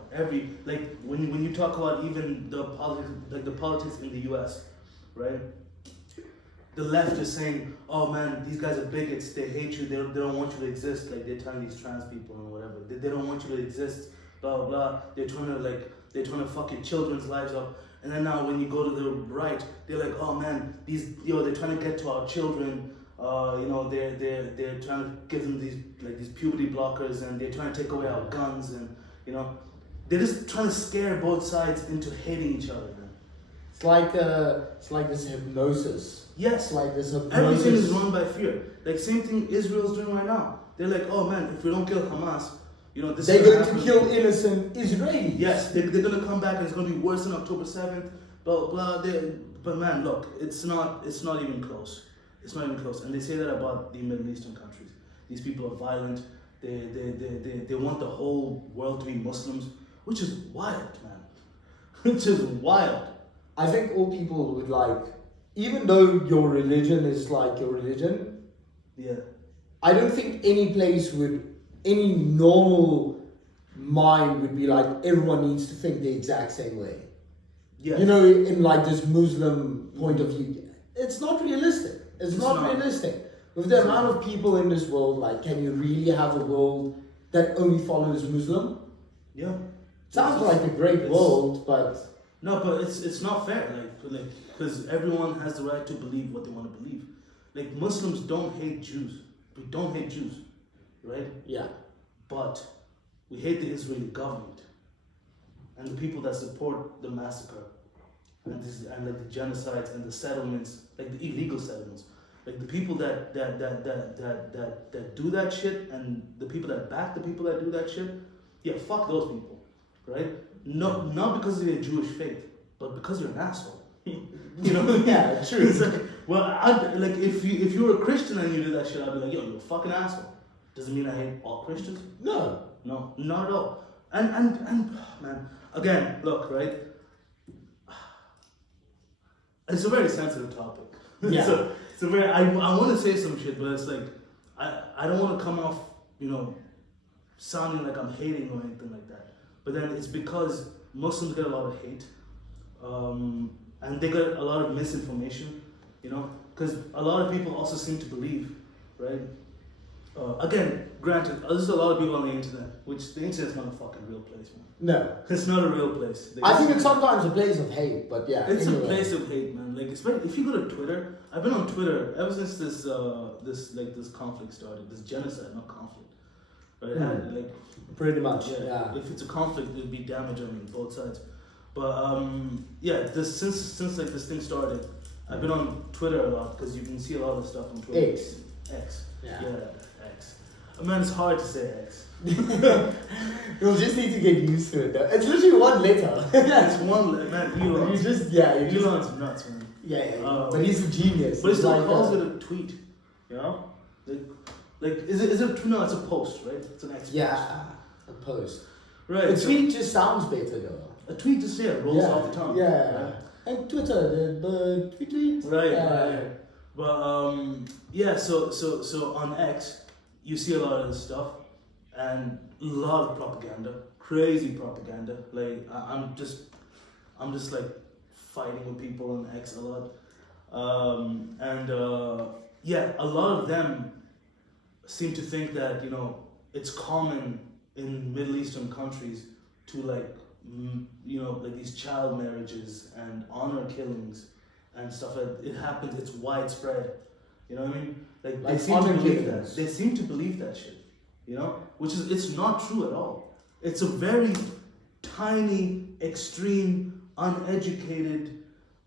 like when you talk about even the politics in the US, right? The left is saying, oh man, these guys are bigots, they hate you, they don't want you to exist, like they're telling these trans people and whatever. They don't want you to exist, blah blah blah. They're trying to fuck your children's lives up. And then now when you go to the right, they're like, oh man, they're trying to get to our children. They're trying to give them these puberty blockers, and they're trying to take away our guns, and they're just trying to scare both sides into hating each other, man. It's like this hypnosis. Yes. It's like this hypnosis. Everything is run by fear. Like same thing Israel's doing right now. They're like, oh man, if we don't kill Hamas, this They're is going happen. to kill innocent Israelis. Yes, they're going to come back and it's going to be worse than October 7th, blah, blah, blah. But man, look, it's not even close. It's not even close. And they say that about the Middle Eastern countries. These people are violent. They want the whole world to be Muslims, which is wild, man. which is wild. I think all people would like, even though your religion is like your religion, Yeah. I don't think any place any normal mind would be like, everyone needs to think the exact same way. Yeah. You know, in like this Muslim point of view, it's not realistic. It's not realistic. With the amount of people in this world, like, can you really have a world that only follows Muslim? Yeah. Sounds like a great world, but... No, but it's not fair, like, because everyone has the right to believe what they want to believe. Like, Muslims don't hate Jews. We don't hate Jews, right? Yeah. But we hate the Israeli government and the people that support the massacre and like the genocides and the settlements, like the illegal settlements. Like the people that do that shit and the people that back the people that do that shit, yeah, fuck those people, right? No, not because of their Jewish faith, but because you're an asshole. You know? Yeah, true. It's like, well, like if you were a Christian and you did that shit, I'd be like, yo, you're a fucking asshole. Does it mean I hate all Christians? No. No, not at all. And man, again, look, right? It's a very sensitive topic. Yeah. It's a very, I want to say some shit, but it's like, I don't want to come off, you know, sounding like I'm hating or anything like that. But then it's because Muslims get a lot of hate, and they get a lot of misinformation, you know, because a lot of people also seem to believe, right? Again, granted, there's a lot of people on the internet, which the internet's not a fucking real place, man. No. It's not a real place. I think it's sometimes a place of hate, but yeah. It's anyway. a place of hate, man. Like, especially if you go to Twitter, I've been on Twitter ever since this conflict started, this genocide, not conflict. Right? Like, pretty much, yeah. If it's a conflict, it'd be damage on both sides. But yeah, since like this thing started, I've been on Twitter a lot because you can see a lot of stuff on Twitter. X. Yeah. X. Man, it's hard to say X. You'll just need to get used to it though. It's literally one letter. It's one man. Elon's nuts, man. Yeah. But he's a genius. But he still calls it a tweet. You know, like is it a tweet? No, it's a post, right? It's an X. Yeah, a post. Right. A tweet just sounds better though. A tweet just rolls off the tongue. Yeah. Right? And Twitter, the tweet. Right. But yeah. So on X, you see a lot of this stuff. And a lot of propaganda, crazy propaganda. Like I'm just like fighting with people on X a lot, yeah, a lot of them seem to think that, you know, it's common in Middle Eastern countries to like, you know, like these child marriages and honor killings and stuff like that. It happens. It's widespread. You know what I mean? Like they seem to believe that. They seem to believe that shit. You know, it's not true at all. It's a very tiny, extreme, uneducated,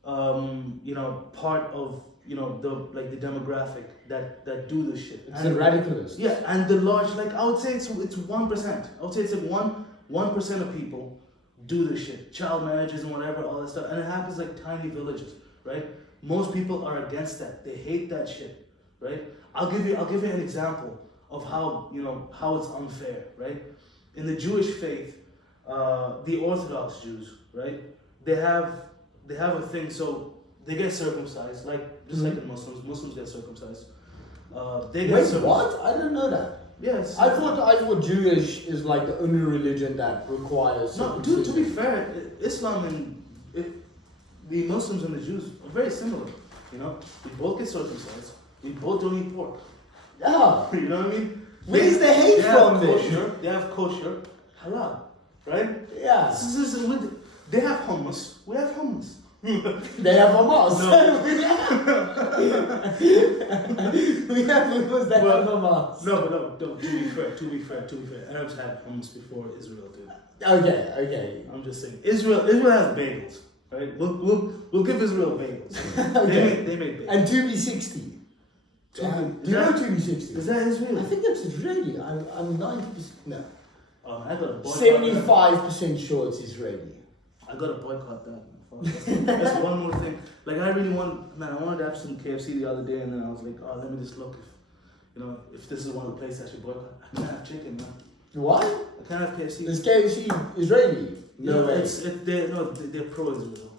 you know, part of, you know, the demographic that do this shit. It's the radicalists. Yeah, and the large, like I would say it's 1%. I would say it's like 1% of people do this shit, child marriages and whatever, all that stuff, and it happens like tiny villages, right? Most people are against that. They hate that shit, right? I'll give you an example of how, you know, how it's unfair, right? In the Jewish faith, the Orthodox Jews, right? They have a thing, so they get circumcised, like just like in Muslims get circumcised. They get circumcised. What? I didn't know that. Yes. I thought Jewish is like the only religion that requires. No, to be fair, Islam and the Muslims and the Jews are very similar. You know, we both get circumcised. We both don't eat pork. Yeah. You know what I mean? Where's the hate from this? They have kosher, halal, right? Yeah. They have hummus. We have hummus. They have hummus. No. we have hummus that have hummus. No. To be fair. Arabs had hummus before Israel did. Okay. I'm just saying. Israel has bagels, right? We'll give Israel bagels. Okay. They make bagels. And 2B60. Do you know 2B60? Is that Israeli? I think that's Israeli. I'm 90%. No. I got a boycott 75% sure it's Israeli. I got to boycott that. That's one more thing. Like I wanted to have some KFC the other day, and then I was like, oh, let me just look if this is one of the places I should boycott. I can't have chicken, man. What? I can't have KFC. Is KFC Israeli? No way. They're pro-Israel.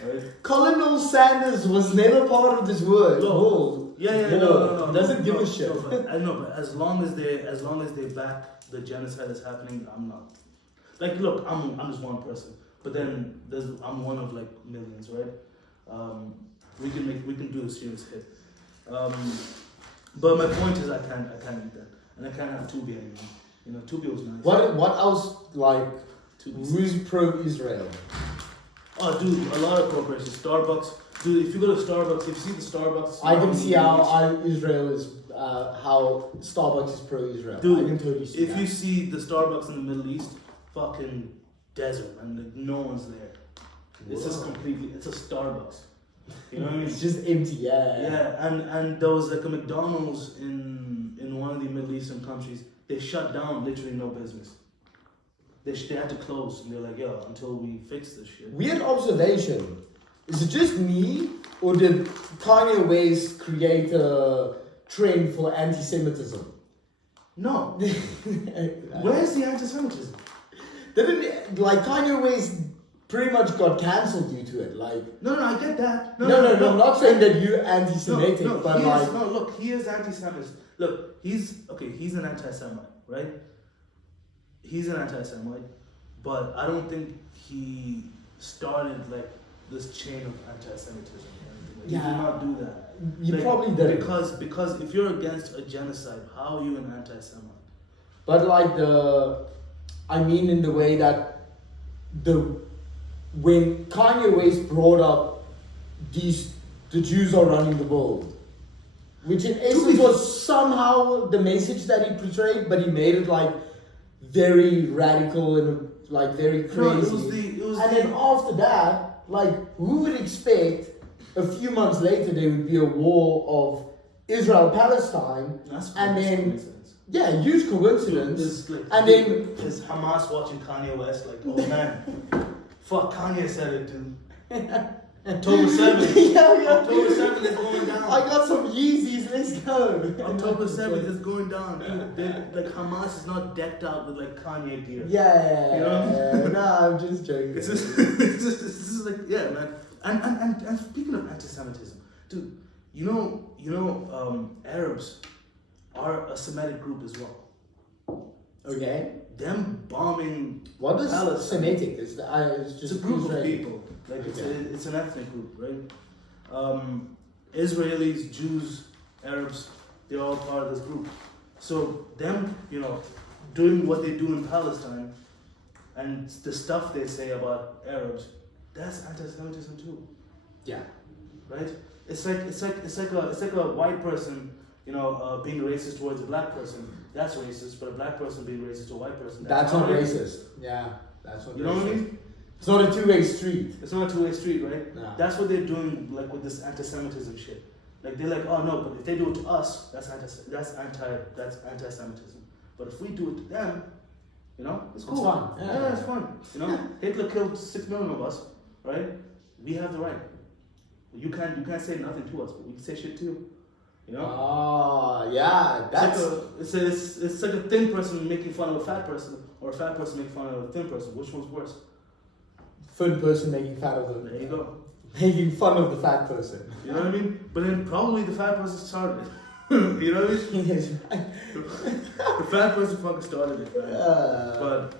Right? Colonel Sanders was never part of this word. No. No. Doesn't give a shit. But as long as they back the genocide that's happening, I'm not. Like, look, I'm just one person, but then I'm one of like millions, right? We can do a serious hit. But my point is, I can't eat that, and I can't have tubi anymore. You know, tubi was nice. What else like? Tubi's Who's pro-Israel? Oh, dude, a lot of corporations. Starbucks. Dude, if you go to Starbucks, if you see the Starbucks... I can see how Israel is, how Starbucks is pro-Israel. Dude, I can totally see if you see the Starbucks in the Middle East, fucking desert, and like, no one's there. It's just completely... It's a Starbucks. You know what I mean? It's just empty, yeah. Yeah, and there was like a McDonald's in one of the Middle Eastern countries. They shut down, literally no business. They had to close, and they're like, yo, until we fix this shit. Weird observation. Is it just me, or did Kanye West create a trend for anti-Semitism? No. Where's the anti-Semitism? Didn't, like, Kanye West pretty much got cancelled due to it, like... No, I get that. No, I'm not saying that you're anti-Semitic, but like... Look, he is anti-Semite. Look, he's an anti-Semite, right? He's an anti-Semite, but I don't think he started like this chain of anti-Semitism or anything. Like, yeah, he did not do that. You probably did because if you're against a genocide, how are you an anti-Semite? But like I mean in the way that when Kanye West brought up the Jews are running the world, which in essence was somehow the message that he portrayed, but he made it like very radical and like very crazy. And then after that, like, who would expect a few months later there would be a war of Israel-Palestine, and then yeah, huge coincidence. And then is Hamas watching Kanye West like, oh man, fuck, Kanye said it, dude. October 7th. October 7th is going down. I got some Yeezys, let's go. October 7th is going down. Like, Hamas is not decked out with like Kanye gear. Yeah. You know? No, I'm just joking. This is like, yeah, man. And speaking of anti-Semitism, dude, you know, Arabs are a Semitic group as well. Okay. Them bombing. What is Palestine. Semitic? It's just a group Israeli. of people. Like, it's an ethnic group, right? Israelis, Jews, Arabs, they're all part of this group. So them, you know, doing what they do in Palestine and the stuff they say about Arabs, that's anti-Semitism too. Yeah. Right? It's like a white person, you know, being racist towards a black person. That's racist, but a black person being racist to a white person, that's not racist. Yeah, that's not. You know what I mean? It's not a two-way street. It's not a two-way street, right? No. That's what they're doing, like with this anti-Semitism shit. Like they're like, oh no, but if they do it to us, that's anti-Semitism. But if we do it to them, you know, it's cool. It's fun. Yeah, it's fun. You know, Hitler killed 6 million of us, right? We have the right. You can't say nothing to us, but we can say shit to you. You know? Oh, yeah, that's... It's like a thin person making fun of a fat person, or a fat person making fun of a thin person. Which one's worse? Thin person making fun of them. There you go. Making fun of the fat person. You know what I mean? But then probably the fat person started it. You know what I mean? Yes. The fat person fucking started it, right? But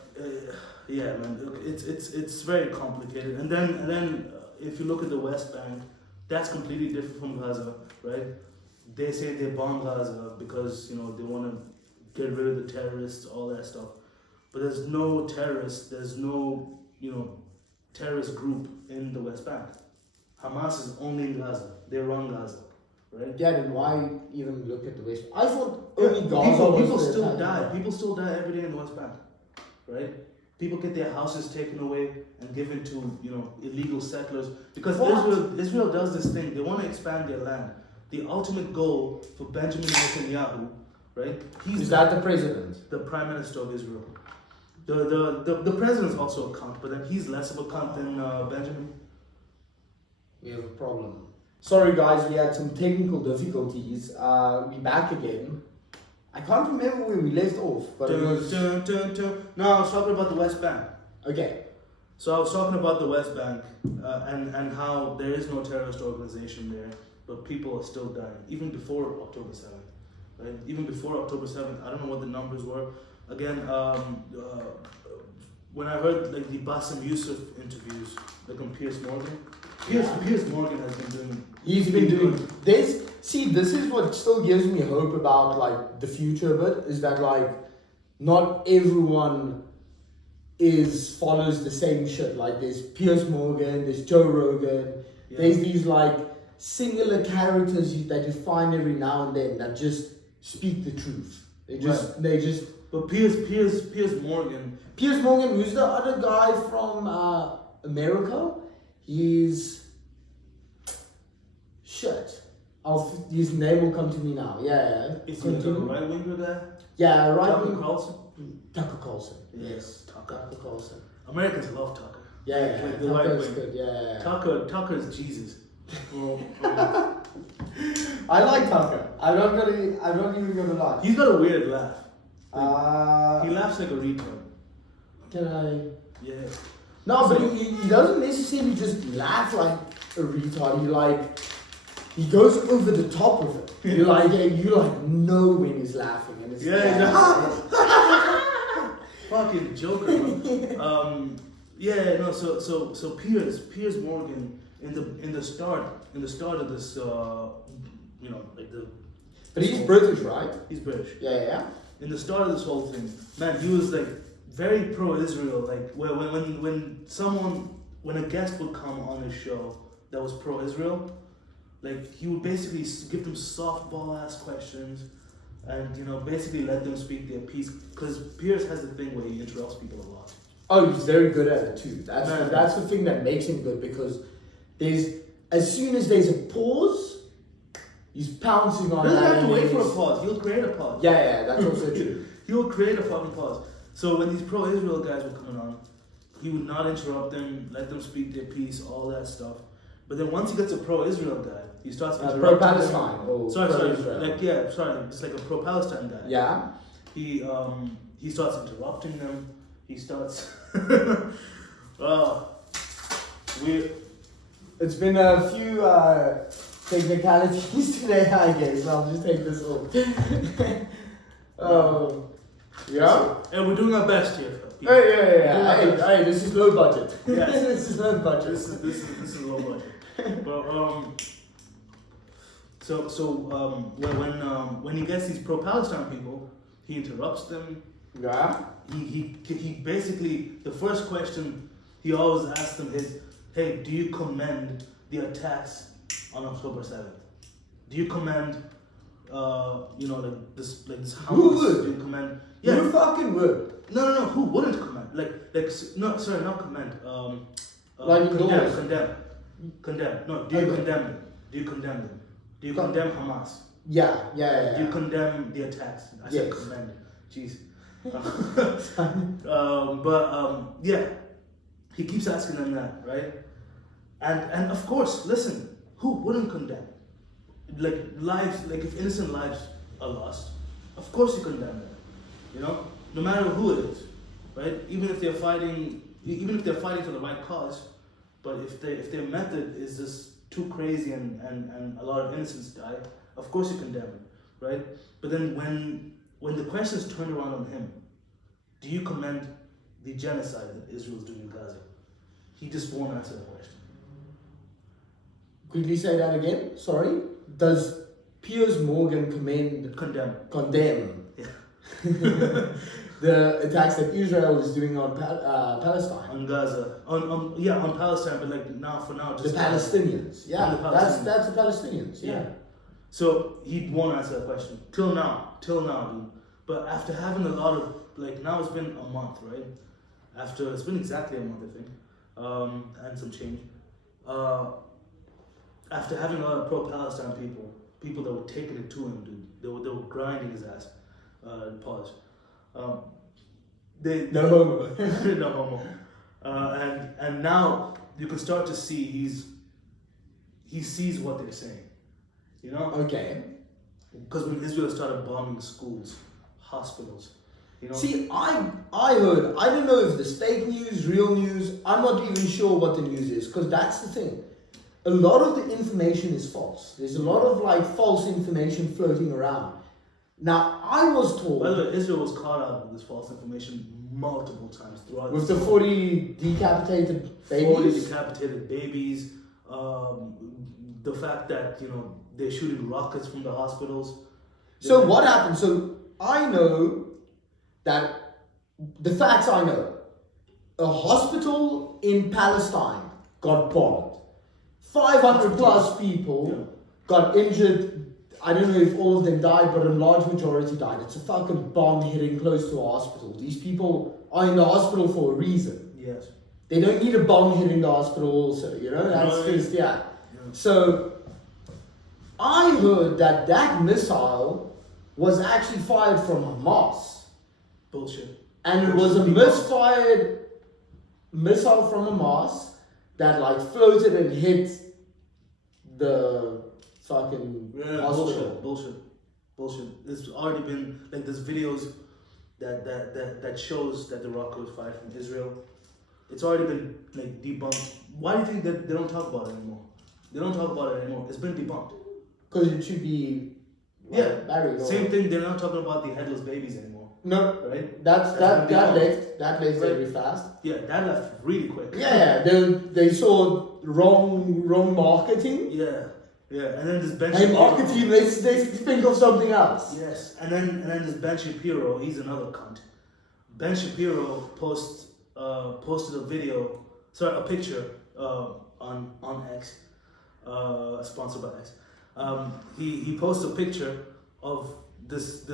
yeah, man, it's very complicated. And then if you look at the West Bank, that's completely different from Gaza, right? They say they bomb Gaza because, you know, they want to get rid of the terrorists, all that stuff. But there's no terrorists, there's no, you know, terrorist group in the West Bank. Hamas is only in Gaza. They run Gaza, right? Yeah, then why even look at the West Bank? I thought only Gaza people still die. People still die every day in the West Bank, right? People get their houses taken away and given to, you know, illegal settlers. Because Israel does this thing. They want to expand their land. The ultimate goal for Benjamin Netanyahu, right? Is that the president? The Prime Minister of Israel. The president's also a cunt, but then he's less of a cunt than Benjamin. We have a problem. Sorry guys, we had some technical difficulties. We're back again. I can't remember where we left off, but it was... No, I was talking about the West Bank. Okay. So I was talking about the West Bank and how there is no terrorist organization there, but people are still dying, even before October 7th. Right? Even before October 7th, I don't know what the numbers were. Again, when I heard like the Bassem Youssef interviews, like on Piers Morgan, Piers Morgan has been doing. He's been doing this. See, this is what still gives me hope about like the future of it. Is that like not everyone follows the same shit. Like there's Piers Morgan, there's Joe Rogan. Yeah. There's these like singular characters that you find every now and then that just speak the truth. They just. But Piers Morgan. Piers Morgan, who's the other guy from America? He's shit. His name will come to me now. Yeah. Is he the right winger guy? Yeah, right Tucker Carlson. Tucker Carlson. Yes, Tucker Carlson. Americans love Tucker. Yeah, like the right wing. Good. Yeah. Tucker is Jesus. I like Tucker. I'm not even gonna lie. He's got a weird laugh. He laughs like a retard. Can I? Yeah. No, but he doesn't necessarily just laugh like a retard. He goes over the top of it. You know when he's laughing, and it's fucking Joker. So Piers Morgan in the start of this But he's British, right? He's British. Yeah. In the start of this whole thing, man, he was like very pro-Israel. Like when a guest would come on his show that was pro-Israel, like he would basically give them softball ass questions, and basically let them speak their piece. Because Piers has the thing where he interrupts people a lot. Oh, he's very good at it too. That's the thing that makes him good, because as soon as there's a pause, he's pouncing on that. He doesn't have to wait for a pause. He'll create a pause. Yeah, that's also true. He'll create a fucking pause. So when these pro-Israel guys were coming on, he would not interrupt them, let them speak their piece, all that stuff. But then once he gets a pro-Israel guy, he starts interrupting pro-Palestine. Just like a pro-Palestine guy. Yeah. He starts interrupting them. He starts. It's been a few technicalities today, I guess. I'll just take this off. Yeah. And we're doing our best here. Yeah. Hey, this is low budget. Yes. This is low budget. This is low budget. But when he gets these pro-Palestine people, he interrupts them. Yeah. He basically, the first question he always asks them is, hey, do you commend the attacks on October 7th? Do you commend this Hamas? Who would? Do you commend? Yeah. Who fucking would? No, who wouldn't commend? Not commend. Condemn. No, do you condemn them? Do you condemn them? Do you condemn Hamas? Yeah. Do you condemn the attacks? I said commend. Jeez. He keeps asking them that, right? And of course, listen, who wouldn't condemn? If innocent lives are lost, of course you condemn them. No matter who it is, right? Even if they're fighting for the right cause, but if their method is just too crazy and a lot of innocents die, of course you condemn it, right? But then when the question is turned around on him, do you commend the genocide that Israel is doing in Gaza? He just won't answer the question. Quickly say that again. Sorry. Does Piers Morgan condemn? Yeah. The attacks that Israel is doing on Palestine? On Gaza. On Palestine, but for now, just the Palestinians. Yeah, the Palestinians. That's the Palestinians. Yeah. So he won't answer that question till now, dude. But after having a lot of now it's been a month, right? It's been exactly a month, I think, and some change. After having a lot of pro-Palestine people that were taking it to him, dude, they were grinding his ass. Pause. No homo. No homo. And now you can start to see he sees what they're saying. Okay. Because when Israel started bombing schools, hospitals, you know. See, I heard, I don't know if this fake news, real news, I'm not even sure what the news is, because that's the thing. A lot of the information is false. There's a lot of like false information floating around. Now, I was told... By the way, Israel was caught out with this false information multiple times throughout. With the 40 decapitated babies? 40 decapitated babies. The fact that, you know, they're shooting rockets from the hospitals. So what happened? So I know that the facts I know. A hospital in Palestine got bombed. 500 plus people got injured. I don't know if all of them died, but a large majority died. It's a fucking bomb hitting close to a hospital. These people are in the hospital for a reason. Yes. They don't need a bomb hitting the hospital also, you know? That's just, yeah. So, I heard that missile was actually fired from Hamas. Bullshit. And it was a misfired missile from Hamas that like floated and hit the fucking hospital. Bullshit. There's already been, like, there's videos that shows that the rocket was fired from Israel. It's already been, like, debunked. Why do you think that they don't talk about it anymore? They don't talk about it anymore. It's been debunked. Because it should be buried. Same thing. They're not talking about the headless babies anymore. No, right? That left very fast. Yeah, that left really quick. Yeah. They saw wrong marketing. Yeah, and then this Ben Hey, Shapiro. marketing, let's think of something else. Yes, and then this Ben Shapiro, he's another cunt. Ben Shapiro posted a picture on X, sponsored by X. He posted a picture of this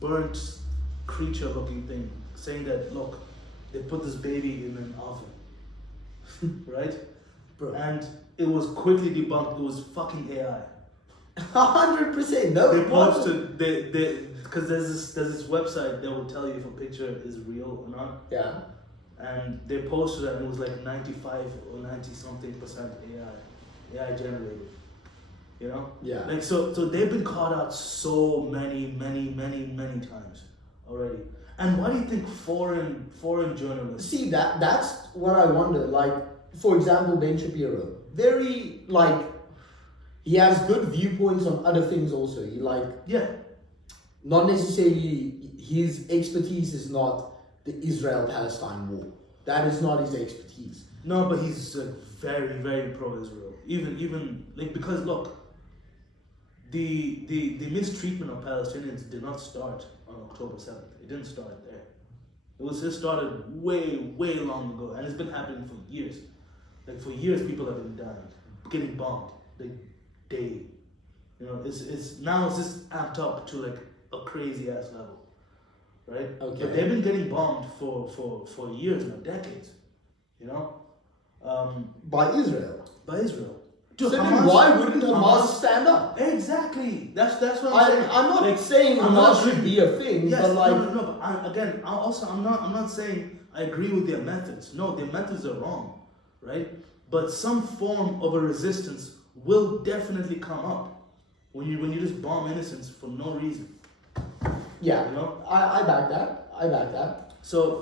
burnt creature-looking thing, saying that, look, they put this baby in an oven, right? Bro. And it was quickly debunked. It was fucking AI. 100%. No, They posted because there's this website that will tell you if a picture is real or not. Yeah. And they posted it and it was like 95 or 90 something percent AI generated. You know? Yeah. Like so they've been caught out so many times already. And why do you think foreign journalists? See, that's what I wonder. Like, for example, Ben Shapiro, very like he has good viewpoints on other things also. He not necessarily his expertise is not the Israel-Palestine war. That is not his expertise. No, but he's very, very pro-Israel. Even like, because look, the mistreatment of Palestinians did not start on October 7th. It didn't start there. It started way long ago, and it's been happening for years. Like, for years, people have been dying, getting bombed, like, daily. You know, it's just amped up to like a crazy ass level, right? Okay. But they've been getting bombed for years now, decades. You know, By Israel. by Israel. So then why wouldn't Hamas stand up? Exactly. That's what I'm saying. I'm not Like, saying I'm Hamas not should be a thing, Yes, but like no. But I'm not saying I agree with their methods. No, their methods are wrong, right? But some form of a resistance will definitely come up when you just bomb innocents for no reason. yeah, You know. I back that. So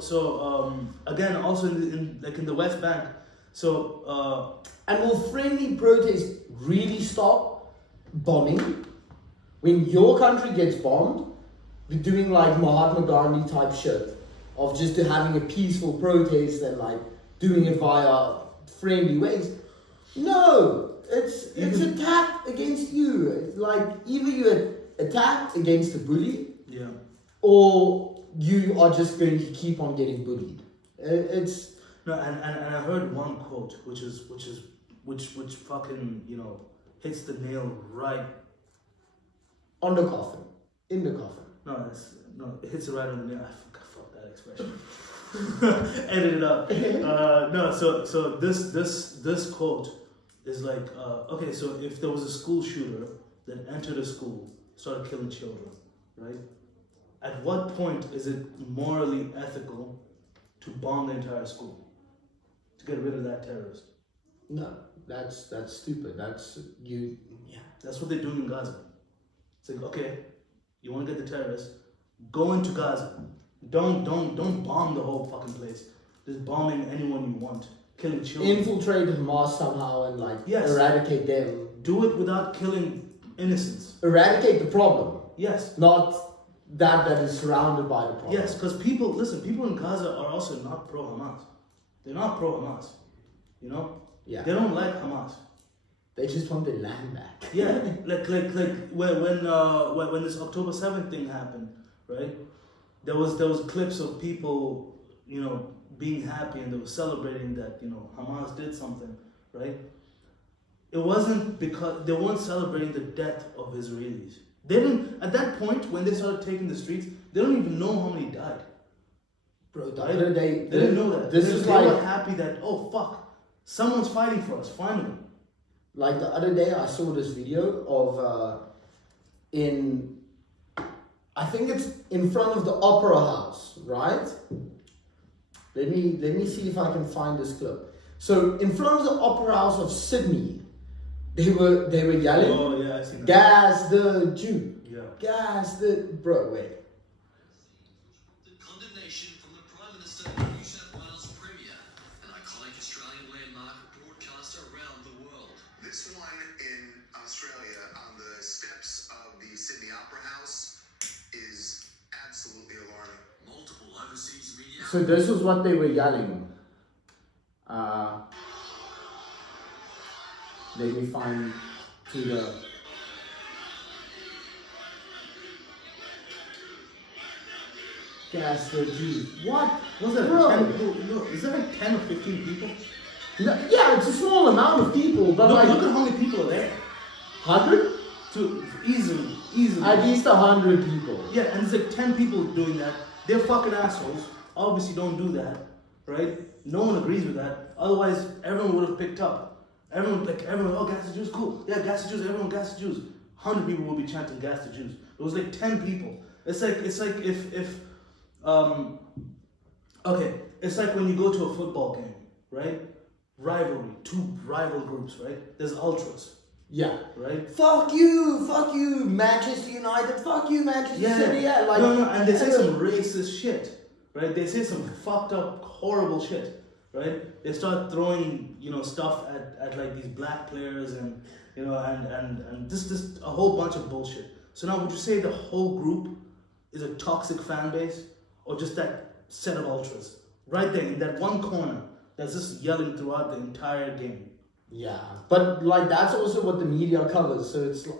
again, also in the West Bank. So And will friendly protests really stop bombing? When your country gets bombed, we're doing like Mahatma Gandhi type shit of just having a peaceful protest and like doing it via friendly ways. No, it's attack against you. It's like either you attack against a bully, yeah. or you are just going to keep on getting bullied. It's No, and I heard one quote which fucking, you know, hits the nail right. on the coffin, in the coffin. No, it hits it right on the nail. Fuck that expression. Edit it up. No, so this quote is like, okay, so if there was a school shooter that entered a school, started killing children, right? At what point is it morally ethical to bomb the entire school to get rid of that terrorist? No, that's stupid. That's you. Yeah. That's what they're doing in Gaza. It's like, okay, you want to get the terrorists, go into Gaza. Don't bomb the whole fucking place. Just bombing anyone you want, killing children. Infiltrate Hamas somehow and like Yes. eradicate them. Do it without killing innocents. Eradicate the problem, Yes. not that is surrounded by the problem. Yes, because people in Gaza are also not pro-Hamas. They're not pro-Hamas. You know? Yeah. They don't like Hamas. They just want their land back. Yeah, like when this October 7th thing happened, right? There was clips of people, you know, being happy and they were celebrating that, you know, Hamas did something, right? It wasn't because they weren't celebrating the death of Israelis. They didn't, at that point when they started taking the streets, they don't even know how many died. Bro, the Right? other day, They didn't know that. This they is they like, were happy that, oh fuck, someone's fighting for us, finally. like the other day I saw this video of I think it's in front of the Opera House, right? Let me see if I can find this clip. So in front of the Opera House of Sydney, they were yelling, Oh yeah, I see that. "Gas the Jew, Yeah. gas the bro." Wait. The condemnation from the Prime Minister of New South Wales Premier, an iconic Australian landmark broadcaster around the world. This one in Australia on the steps of the Sydney Opera House is absolutely alarming. Multiple overseas media. So this is what they were yelling. Let me find to the. Gas the Jew. What? Was that Bro. 10 people? No, is that like 10 or 15 people? No, yeah, it's a small amount of people, but Look, like look at how many people are there. 100? Easily. At least 100 people. Yeah, and it's like 10 people doing that. They're fucking assholes. Obviously don't do that, right? No one agrees with that. Otherwise, everyone would have picked up. Everyone, oh, gas the Jews, cool. Yeah, gas the Jews, everyone gas the Jews. 100 people will be chanting gas the Jews. It was like 10 people. It's like if okay, it's like when you go to a football game, right? Rivalry, two rival groups, right? There's ultras, Yeah. right? Fuck you, Manchester United, fuck you, Manchester City, yeah, like... no, and they say some racist shit, right? They say some fucked up, horrible shit, right? They start throwing, you know, stuff at like these black players and, you know, and just a whole bunch of bullshit. So now would you say the whole group is a toxic fan base or just that set of ultras? Right there in that one corner that's just yelling throughout the entire game. Yeah, but like that's also what the media covers, so it's like,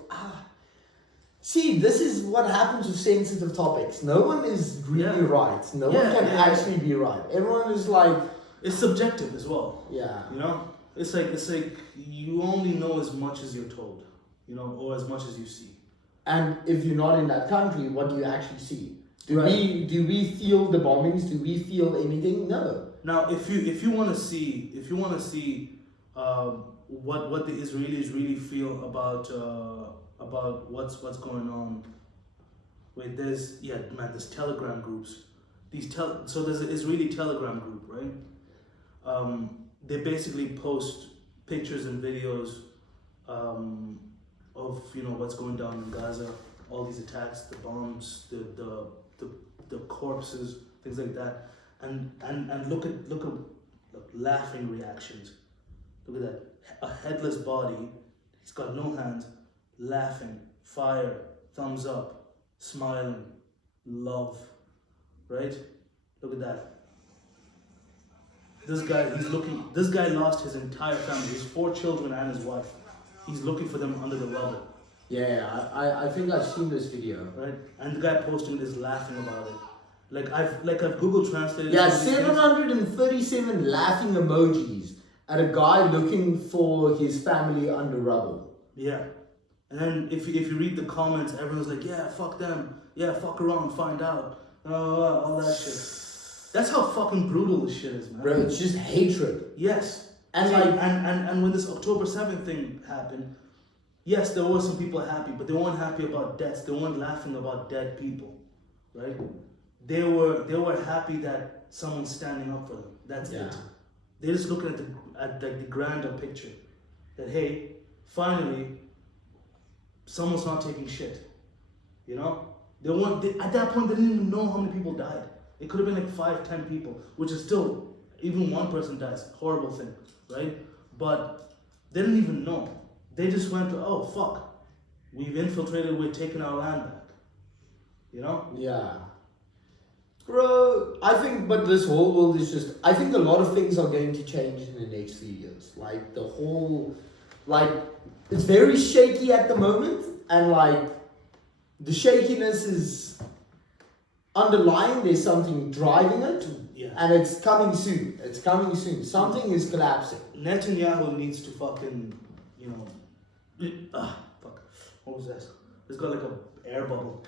See, this is what happens with sensitive topics. No one is really right. No one can actually be right. Everyone is like... It's subjective as well. Yeah. You know? It's like you only know as much as you're told, you know, or as much as you see. And if you're not in that country, what do you actually see? Do we feel the bombings? Do we feel anything? No. Now, if you want to see what the Israelis really feel about what's going on. Wait, there's Telegram groups. So there's an Israeli Telegram group, right? They basically post pictures and videos of what's going down in Gaza, all these attacks, the bombs, the corpses, things like that, and look at laughing reactions. Look at that, a headless body, he's got no hands, laughing, fire, thumbs up, smiling, love, right? Look at that. This guy lost his entire family, his 4 children and his wife. He's looking for them under the rubble. Yeah, I think I've seen this video. Right? And the guy posting this laughing about it. Like I've Google translated. Yeah, 737 laughing emojis at a guy looking for his family under rubble. Yeah. And then if you read the comments, everyone's like, yeah, fuck them. Yeah, fuck around, find out. All that shit. That's how fucking brutal this shit is, man. Bro, it's just hatred. Yes. And and when this October 7th thing happened, yes, there were some people happy, but they weren't happy about deaths. They weren't laughing about dead people, right? They were happy that someone's standing up for them. That's it. They're just looking at the grander picture. That hey, finally, someone's not taking shit. You know, at that point they didn't even know how many people died. It could have been like 5, 10 people, which is still, even one person dies, horrible thing, right? But they didn't even know. They just went to, oh fuck, we've infiltrated, we're taking our land back. You know? Yeah. Bro, I think, but this whole world is just, I think a lot of things are going to change in the next few years. Like the whole, like, it's very shaky at the moment, and like, the shakiness is underlying, there's something driving it, and it's coming soon. It's coming soon. Something is collapsing. Netanyahu needs to fucking, you know, fuck, what was that? It's got like a air bubble.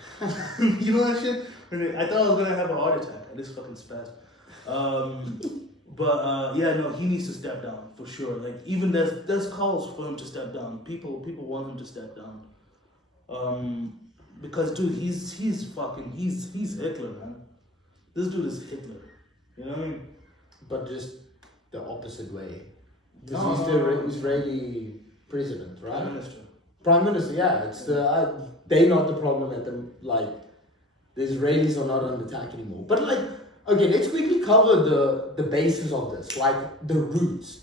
You know that shit? I thought I was gonna have a heart attack. I just fucking spat. Yeah, no, he needs to step down for sure. Like even there's calls for him to step down. People want him to step down. Because dude, he's Hitler, man. This dude is Hitler. You know what I mean? But just the opposite way. No, Because he's the Israeli president, right? Prime Minister. Prime Minister, yeah. It's they're not the problem at the, like, the Israelis are not under attack anymore. But like, okay, let's quickly cover the basis of this, like the roots.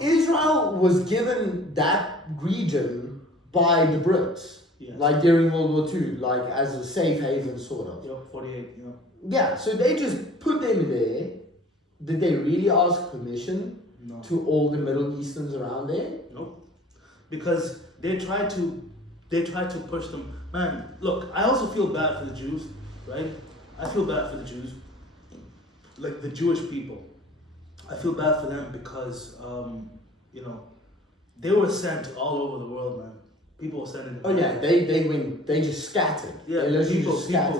Israel was given that region by the Brits, like during World War II, like as a safe haven sort of. Yep, 48, yeah. Yeah, so they just put them there. Did they really ask permission to all the Middle Easterns around there? Nope. Because they tried to push them. Man, look, I also feel bad for the Jews, right? I feel bad for the Jews, like the Jewish people. I feel bad for them because, you know, they were sent all over the world, man. People were sending them. Oh yeah, they just scattered. Yeah,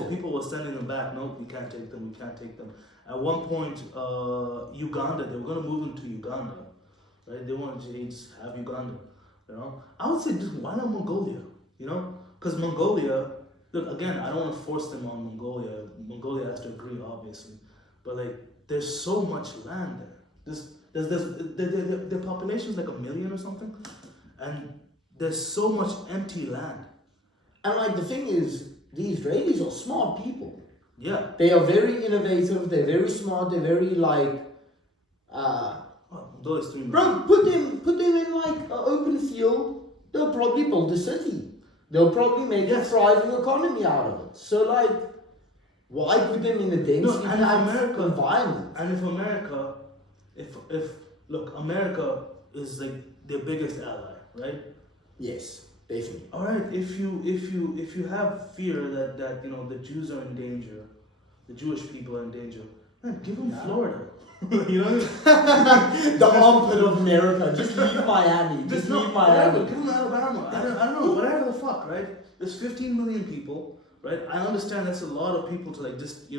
people were sending them back. No, we can't take them. We can't take them. At one point, Uganda, they were gonna move them to Uganda, right? They wanted to just have Uganda. You know, I would say just why not Mongolia? You know, because Mongolia. Look, again, I don't want to force them on Mongolia. Mongolia has to agree, obviously, but like, there's so much land there. The population is like 1 million or something, and there's so much empty land. And like the thing is, the Israelis are smart people. Yeah, they are very innovative. They're very smart. They're very like. Those 3 million. Bro, put them in like an open field. They'll probably build a city. They'll probably make a thriving economy out of it. So like, why put them in a dense environment? And if America, look, America is like their biggest ally, right? Yes, definitely. All right, if you have fear that you know the Jews are in danger, the Jewish people are in danger, man, give them Florida. You know, the armpit of America. Just leave Miami. Just leave Miami. Give them Alabama. I don't know. Whatever the fuck, right? There's 15 million people, right? I understand that's a lot of people to like just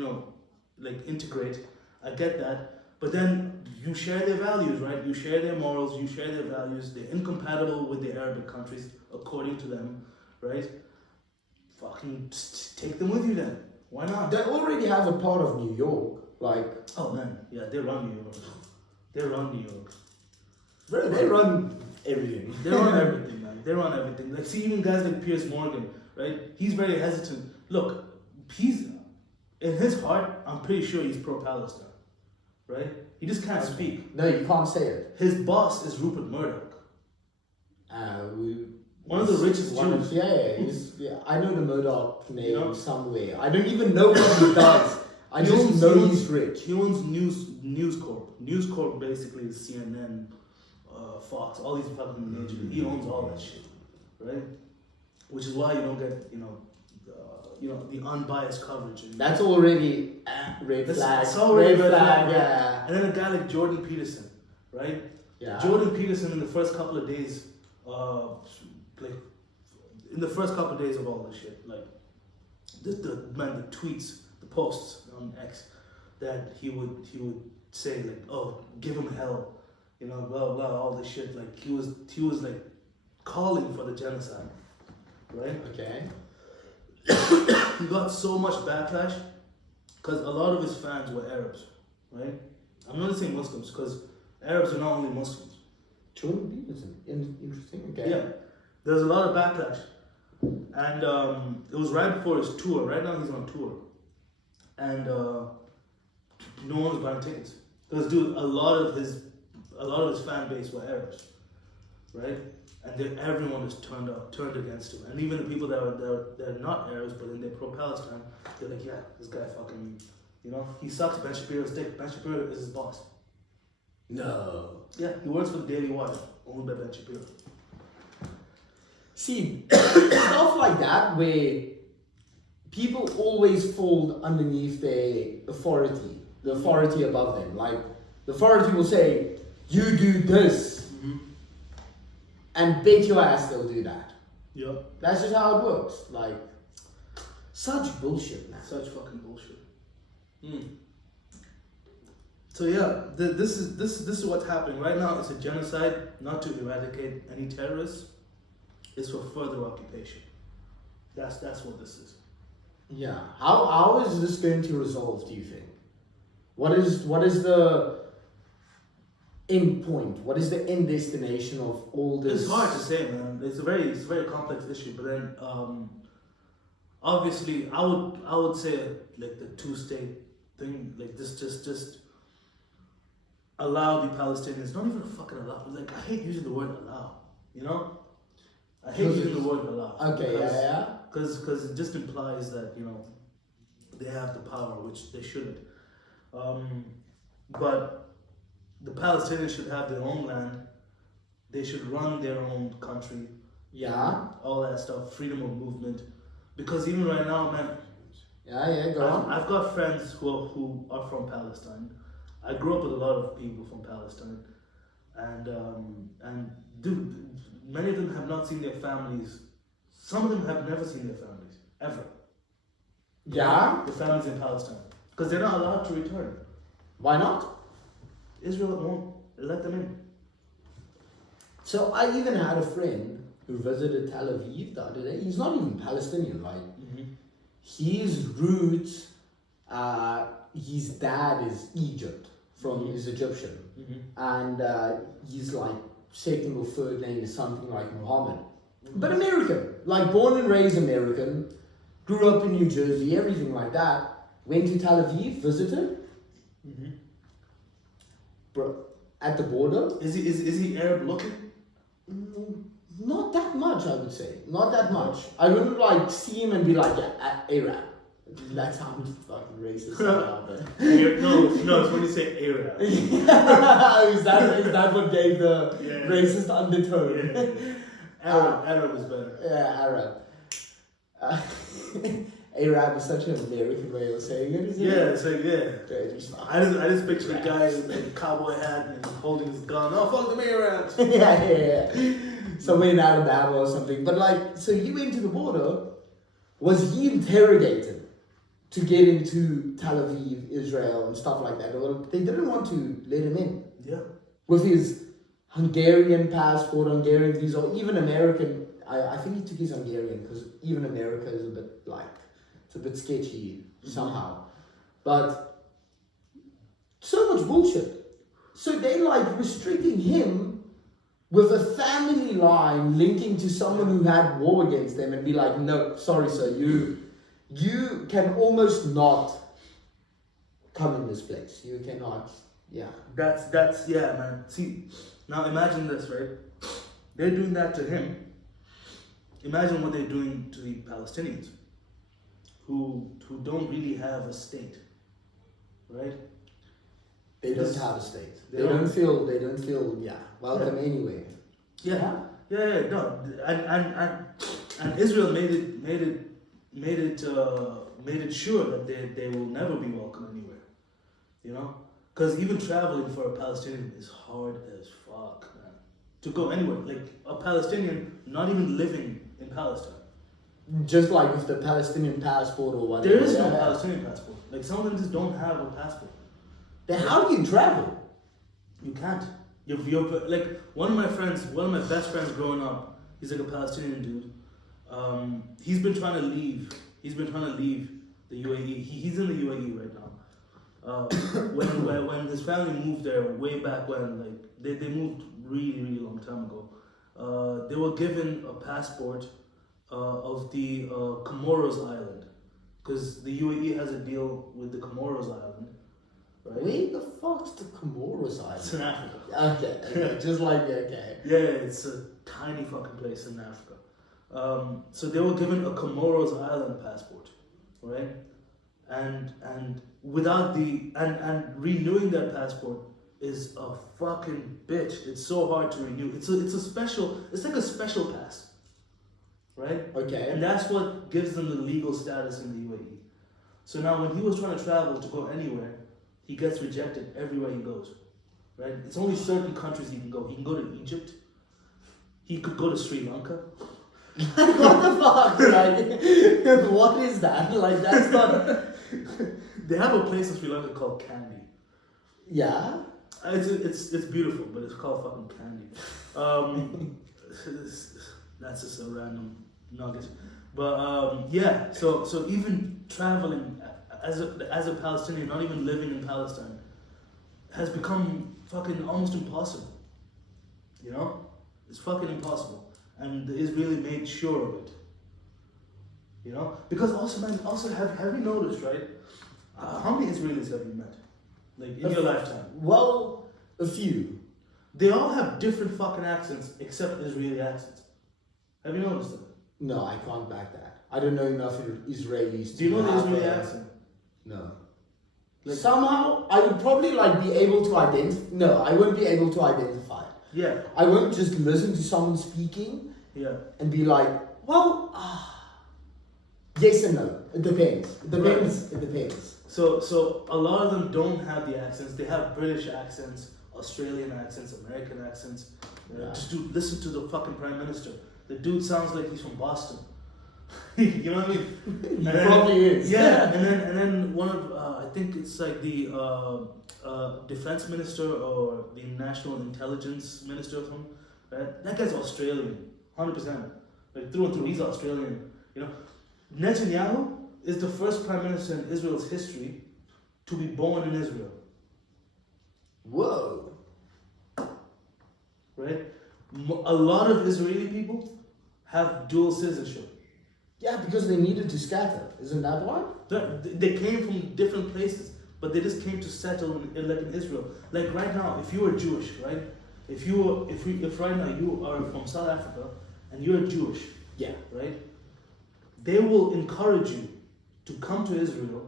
like integrate. I get that, but then you share their values, right? You share their morals. You share their values. They're incompatible with the Arabic countries according to them, right? Fucking just take them with you then. Why not? They already have a part of New York. Like, oh man, yeah, they run New York. They run New York. Bro, they run everything. They run everything, man. They run everything. Like, see, even guys like Piers Morgan, right? He's very hesitant. Look, he's in his heart. I'm pretty sure he's pro-Palestine, right? He just can't speak. No, you can't say it. His boss is Rupert Murdoch. One of the richest Jews. Yeah. I know the Murdoch name somewhere. I don't even know what he does. I just know he's rich. He owns News Corp. News Corp basically is CNN, Fox, all these fucking major. He owns all that shit, right? Which is why you don't get the unbiased coverage. That's already red flag. It's already red flag. Yeah. And then a guy like Jordan Peterson, right? Yeah. Jordan Peterson in the first couple of days, of all this shit, like the tweets, the posts on X, that he would say like, oh, give him hell, blah blah, all this shit. Like he was like calling for the genocide, right? Okay. He got so much backlash because a lot of his fans were Arabs, right? I'm not saying Muslims because Arabs are not only Muslims. Jordan Peterson, interesting. Okay. Yeah, there's a lot of backlash, And it was right before his tour. Right now he's on tour, and no one was buying tickets because, dude, a lot of his fan base were Arabs, right? And then everyone just turned against him. And even the people that are not Arabs, but then they're pro-Palestine, they're like, yeah, this guy fucking, you know, he sucks. Ben Shapiro's dick. Ben Shapiro is his boss. No. Yeah, he works for the Daily Wire, owned by Ben Shapiro. See, stuff like that where people always fall underneath the authority above them. Like, the authority will say, you do this. And bet your ass they'll do that. Yeah. That's just how it works. Like, such bullshit, man. Such fucking bullshit. So yeah, this is what's happening right now. It's a genocide, not to eradicate any terrorists. It's for further occupation. That's what this is. Yeah. How is this going to resolve, do you think? What is the end point? What is the end destination of all this? It's hard to say, man. It's a very complex issue. But then, obviously, I would say like the two-state thing, like this, just allow the Palestinians. Not even fucking allow. Like, I hate using the word allow. You know, I hate using the word allow. Okay, yeah. Because it just implies that, you know, they have the power, which they shouldn't. But the Palestinians should have their own land. They should run their own country. Yeah. All that stuff, freedom of movement. Because even right now, man. Yeah, go on. I've got friends who are from Palestine. I grew up with a lot of people from Palestine, and dude, many of them have not seen their families. Some of them have never seen their families ever. Yeah. The families in Palestine, because they're not allowed to return. Why not? Israel won't let them in. So I even had a friend who visited Tel Aviv the other day. He's not even Palestinian, like his roots. His dad is Egypt, he's Egyptian, and he's like second or third name is something like Muhammad, but American, like born and raised American, grew up in New Jersey, everything like that. Went to Tel Aviv, visited. Bro, at the border. Is he Arab looking? Not that much, I would say. Not that much. I wouldn't like see him and be like, yeah, Arab. That sounds fucking racist. No, it's when you say Arab. is that what gave the racist undertone? Yeah. Arab is better. Yeah, Arab. Arab is such an American way of saying it, isn't it? Yeah, it's like, I just picture a guy with a cowboy hat and holding his gun. Oh, fuck them Arabs. yeah. Somewhere in Alabama or something. But like, so he went to the border. Was he interrogated to get into Tel Aviv, Israel, and stuff like that? Or they didn't want to let him in. Yeah. With his Hungarian passport, Hungarian visa, or even American. I think he took his Hungarian because even America is a bit like, it's a bit sketchy somehow. But so much bullshit. So they like restricting him with a family line linking to someone who had war against them and be like, no, sorry sir, you can almost not come in this place. You cannot, That's man. See, now imagine this, right? They're doing that to him. Imagine what they're doing to the Palestinians, who don't really have a state, right? They don't have a state. They don't feel welcome anyway. Yeah. No, and Israel made it sure that they will never be welcome anywhere. You know, because even traveling for a Palestinian is hard as fuck, man. To go anywhere, like a Palestinian not even living in Palestine. Just like with the Palestinian passport or whatever. There is no Palestinian passport. Like some of them just don't have a passport. Then how do you travel? You can't. You're like one of my best friends growing up. He's like a Palestinian dude. He's been trying to leave. He's been trying to leave the UAE. He's in the UAE right now. When his family moved there way back when, like they moved really long time ago. They were given a passport of the Comoros Island, because the UAE has a deal with the Comoros Island, right? Where the fuck's the Comoros It's Island? in Africa. Okay, just like okay. Yeah, it's a tiny fucking place in Africa. So they were given a Comoros Island passport, right? And without and renewing that passport is a fucking bitch. It's so hard to renew. It's like a special pass, right? Okay. And that's what gives them the legal status in the UAE. So now when he was trying to travel to go anywhere, he gets rejected everywhere he goes, right? It's only certain countries he can go. He can go to Egypt. He could go to Sri Lanka. What the fuck? Like, what is that? Like, that's not. They have a place in Sri Lanka called Kandy. Yeah. It's beautiful, but it's called fucking Kandy. That's just a random nugget. But yeah, so even traveling as a Palestinian, not even living in Palestine, has become fucking almost impossible. You know, it's fucking impossible. And the Israeli made sure of it. You know? Because also, man, have you noticed, right? How many Israelis have you met? Like, in your lifetime? Well, a few. They all have different fucking accents, except Israeli accents. Have you noticed that? No, I can't back that. I don't know enough Israelis to Do you know the have Israeli a- accent? No. Like- Somehow, I would probably like be able to identify. No, I wouldn't be able to identify it. Yeah, I won't just listen to someone speaking yeah. and be like, well, yes and no. It depends. It depends. It depends. So a lot of them don't have the accents. They have British accents, Australian accents, American accents. Yeah. Just listen to the fucking Prime Minister. The dude sounds like he's from Boston. You know what I mean? He probably is. Yeah, and then one of I think it's like the defense minister or the national intelligence minister or something. Right? That guy's Australian, 100%. Like through and through, he's Australian. You know, Netanyahu is the first prime minister in Israel's history to be born in Israel. Whoa. Right? A lot of Israeli people have dual citizenship. Yeah, because they needed to scatter. Isn't that why? They came from different places, but they just came to settle in Israel. Like right now, if you are Jewish, right? If right now you are from South Africa and you're Jewish, Yeah. right? They will encourage you to come to Israel,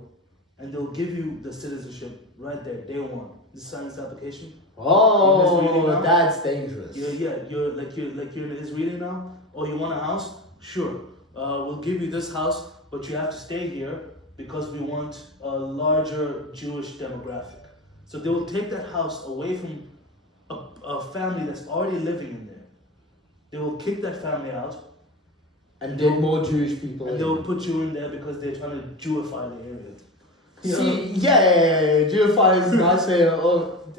and they'll give you the citizenship right there, day one. You sign this application. Oh, that's dangerous. You're an Israeli now. Oh, you want a house? Sure. We'll give you this house, but you have to stay here because we want a larger Jewish demographic. So they will take that house away from a family that's already living in there. They will kick that family out, And get more Jewish people and in. they will put you in there because they're trying to Jewify the area. You know? See, yeah. Jewify is a nice way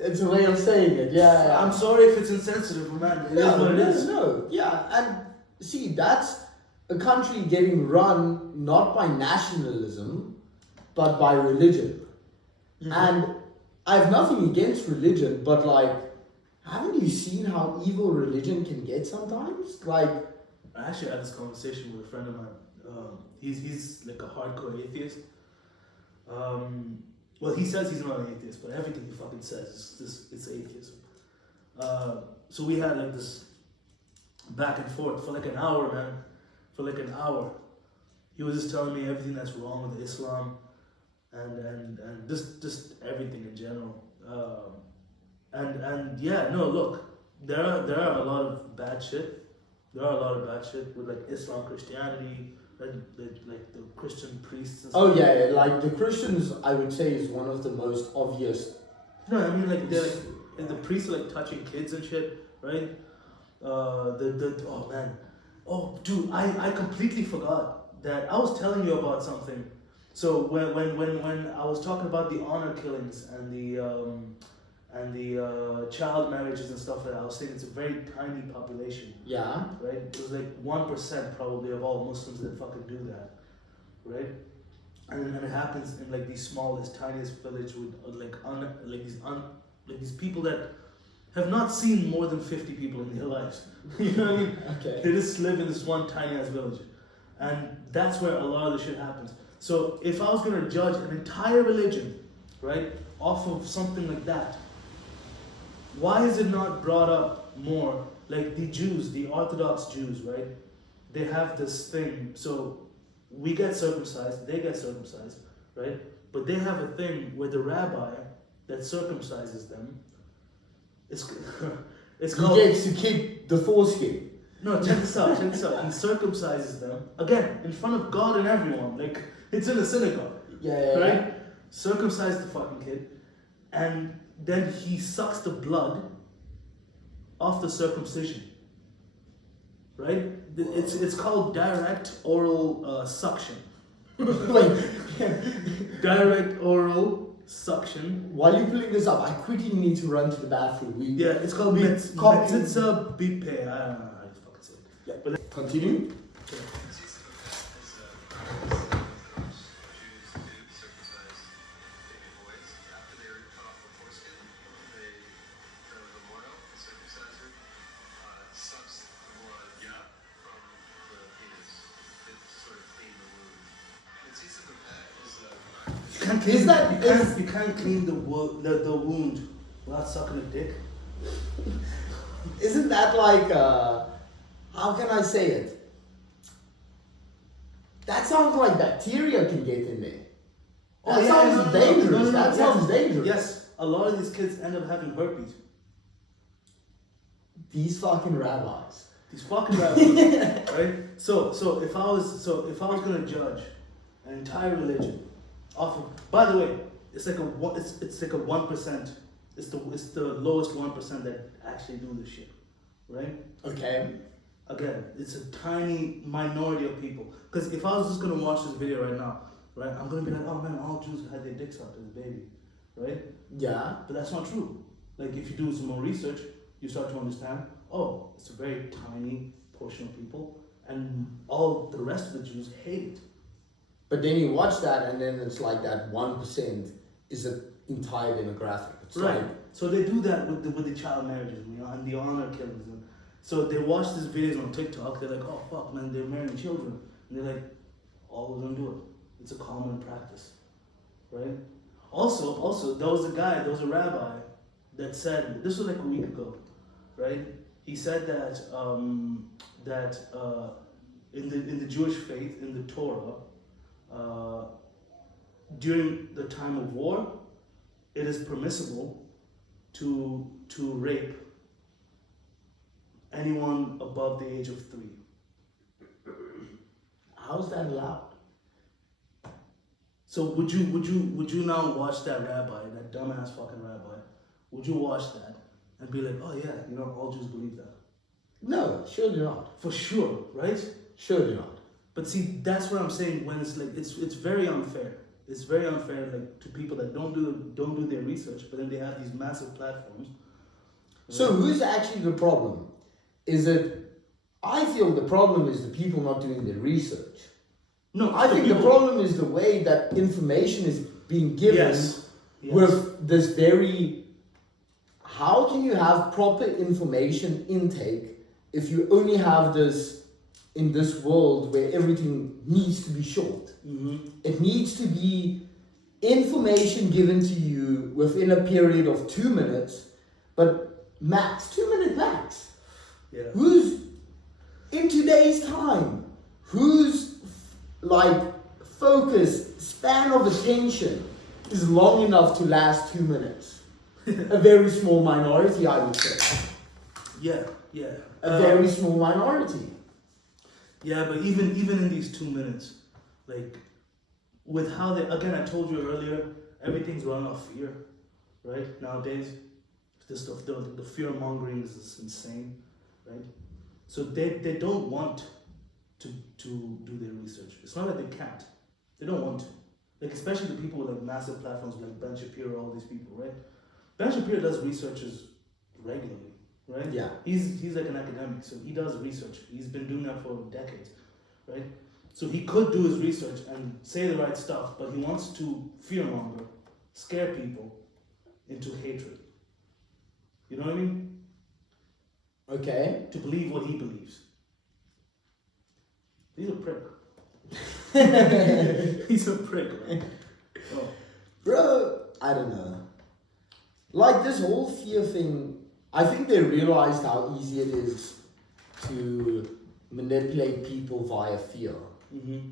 it's a way of saying it, yeah. I'm sorry if it's insensitive, man. It is what it is. No, yeah. And see, that's a country getting run not by nationalism, but by religion. Mhm. And I have nothing against religion, but like, haven't you seen how evil religion can get sometimes? Like, I actually had this conversation with a friend of mine. He's like a hardcore atheist. Well, he says he's not an atheist, but everything he fucking says it's atheism. So we had like this back and forth for like an hour, man. For like an hour, he was just telling me everything that's wrong with Islam, and just everything in general. And yeah, no, look, there are a lot of bad shit. There are a lot of bad shit with like Islam, Christianity, like the Christian priests and stuff. oh yeah, like the Christians, I would say, is one of the most obvious. No, I mean like they're like, and the priests are like touching kids and shit, right? Oh man, oh dude, I completely forgot that I was telling you about something. So when I was talking about the honor killings and the child marriages and stuff like that, I was saying it's a very tiny population, Yeah. right? It was like 1% probably of all Muslims that fucking do that, right? And it happens in like these smallest, tiniest village with these people that have not seen more than 50 people in their lives. You know what I mean? Okay. They just live in this one tiny ass village. And that's where a lot of the shit happens. So if I was gonna judge an entire religion, right, off of something like that, why is it not brought up more? Like the Jews, the Orthodox Jews, right? They have this thing. So we get circumcised, they get circumcised, right? But they have a thing where the rabbi that circumcises them, it's He called. gets to keep the foreskin. No, check this out. He circumcises them again in front of God and everyone. Like it's in a synagogue, Yeah. right? Circumcise the fucking kid, and then he sucks the blood off the circumcision. Right? It's called direct oral suction. Wait, Direct oral suction. while you're pulling this up, I quickly need to run to the bathroom. Yeah, it's called Metzitza Bipe. I don't know how to fucking say it. Yeah. But Continue. You can't clean the wound without sucking a dick. Isn't that like, how can I say it? That sounds like bacteria can get in there. That sounds dangerous. That sounds dangerous. Yes, a lot of these kids end up having herpes. These fucking rabbis. These fucking rabbis, right? So if I was gonna judge an entire religion off of, by the way, it's like a 1%. It's the lowest 1% that actually do this shit, right? Okay. Again, it's a tiny minority of people. Because if I was just gonna watch this video right now, right, I'm gonna be like, oh man, all Jews had their dicks out as a baby, right? Yeah. But that's not true. Like if you do some more research, you start to understand, oh, it's a very tiny portion of people, and all the rest of the Jews hate it. But then you watch that, and then it's like that 1% is an entire demographic. It's Right. like, So they do that with the child marriages, and the honor killings. And so they watch these videos on TikTok. They're like, oh fuck, man, they're marrying children, and they're like, all of them do it. It's a common practice, right? Also, there was a rabbi that said, this was like a week ago, right? He said that in the Jewish faith, in the Torah, during the time of war, it is permissible to rape anyone above the age of 3. how's that allowed? So would you now watch that rabbi, that dumbass fucking rabbi? Would you watch that and be like, oh yeah, all Jews believe that? No, surely not. For sure, right? Surely not. But see, that's what I'm saying. When it's like it's very unfair. It's very unfair, like to people that don't do their research, but then they have these massive platforms. So who's actually the problem? Is it? I feel the problem is the people not doing their research. No, I think the problem is the way that information is being given with this very. How can you have proper information intake if you only have this in this world where everything needs to be short? Mm-hmm. It needs to be information given to you within a period of 2 minutes, but max 2 minute max. Yeah. Who's in today's time? Whose focus span of attention is long enough to last 2 minutes? A very small minority, I would say. Yeah. A very small minority. Yeah, but even in these 2 minutes, like with how they, again, I told you earlier, everything's run off fear, right? Nowadays, this stuff, the fear mongering is insane, right? So they don't want to do their research. It's not that they can't; they don't want to. Like especially the people with like massive platforms like Ben Shapiro, all these people, right? Ben Shapiro does researches regularly, right? Yeah. He's like an academic, so he does research. He's been doing that for decades, right? So he could do his research and say the right stuff, but he wants to fearmonger, scare people into hatred. You know what I mean? Okay. To believe what he believes. He's a prick. He's a prick, right? Oh. Bro, I don't know. Like this whole fear thing, I think they realized how easy it is to manipulate people via fear. Mm-hmm.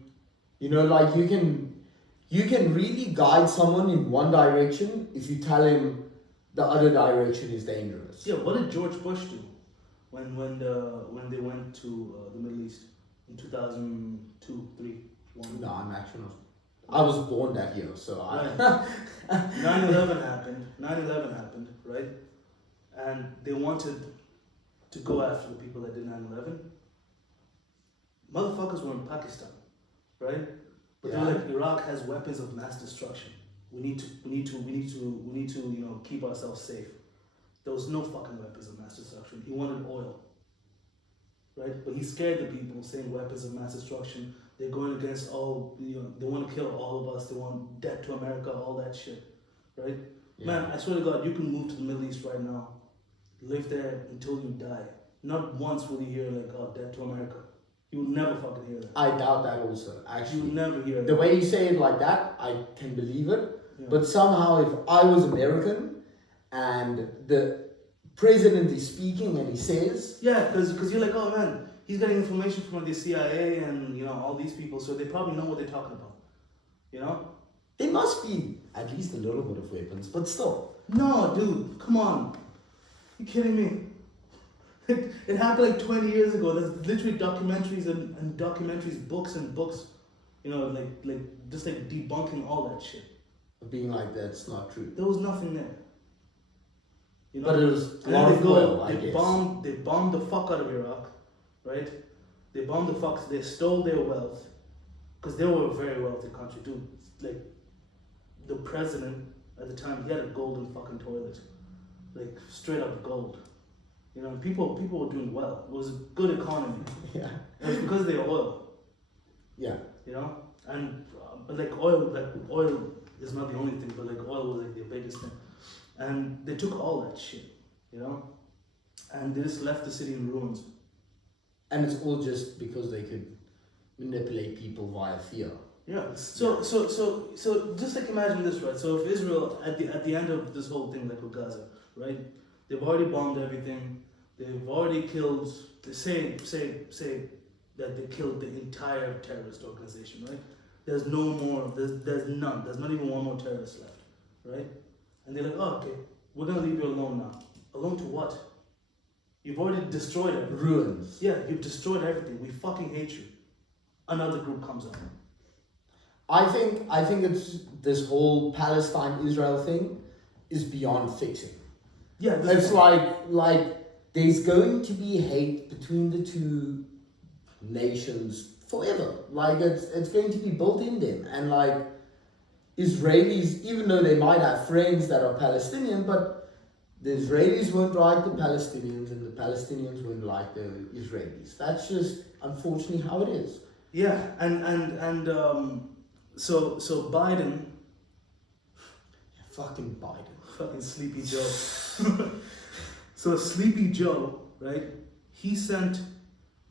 You know, like you can really guide someone in one direction if you tell him the other direction is dangerous. Yeah, what did George Bush do when they went to the Middle East in 2002, 3, 1? No, I'm actually not. I was born that year, so I. 9/11 happened. 9/11 happened, right? And they wanted to go after the people that did 9/11. Motherfuckers were in Pakistan, right? But they're like, Iraq has weapons of mass destruction. We need to, you know, keep ourselves safe. There was no fucking weapons of mass destruction. He wanted oil, right? But he scared the people, saying weapons of mass destruction. They're going against all, you know, they want to kill all of us. They want death to America, all that shit, right? Yeah. Man, I swear to God, you can move to the Middle East right now, live there until you die. Not once will you hear like, oh, death to America. You will never fucking hear that. I doubt that also, actually. You will never hear that. The way you say it like that, I can believe it. Yeah. But somehow, if I was American and the president is speaking and he says, Yeah, because you're like, oh man, he's getting information from the CIA and, you know, all these people, so they probably know what they're talking about. You know? there must be at least a little bit of weapons, but still. No, dude, come on. You kidding me? It happened like 20 years ago. There's literally documentaries and documentaries, books and books, you know, like just like debunking all that shit. Being like that's not true. There was nothing there. You know? But it was and a lot then of oil, I guess. They bombed the fuck out of Iraq, right? They bombed the fuck, they stole their wealth, because they were a very wealthy country, dude. Like, the president at the time, he had a golden fucking toilet. Like, straight up gold. You know, people were doing well. It was a good economy. Yeah. And it's because of their oil. Yeah. You know? And, but like oil is not the only thing, but like oil was like the biggest thing. And they took all that shit, you know? And they just left the city in ruins. And it's all just because they could manipulate people via fear. Yeah. So just like imagine this, right? So if Israel at the end of this whole thing, like with Gaza, right? They've already bombed everything. They've already killed. They say that they killed the entire terrorist organization, right? There's no more. There's none. There's not even one more terrorist left, right? And they're like, oh, okay, we're gonna leave you alone now. Alone to what? You've already destroyed everything. Ruins. Yeah, you've destroyed everything. We fucking hate you. Another group comes up. I think it's this whole Palestine-Israel thing is beyond fixing. Yeah, It's like there's going to be hate between the two nations forever. Like it's going to be built in them. And like Israelis, even though they might have friends that are Palestinian, but the Israelis won't like the Palestinians and the Palestinians won't like the Israelis. That's just unfortunately how it is. Yeah, so Biden, Fucking Biden. fucking Sleepy Joe. So Sleepy Joe, right? He sent.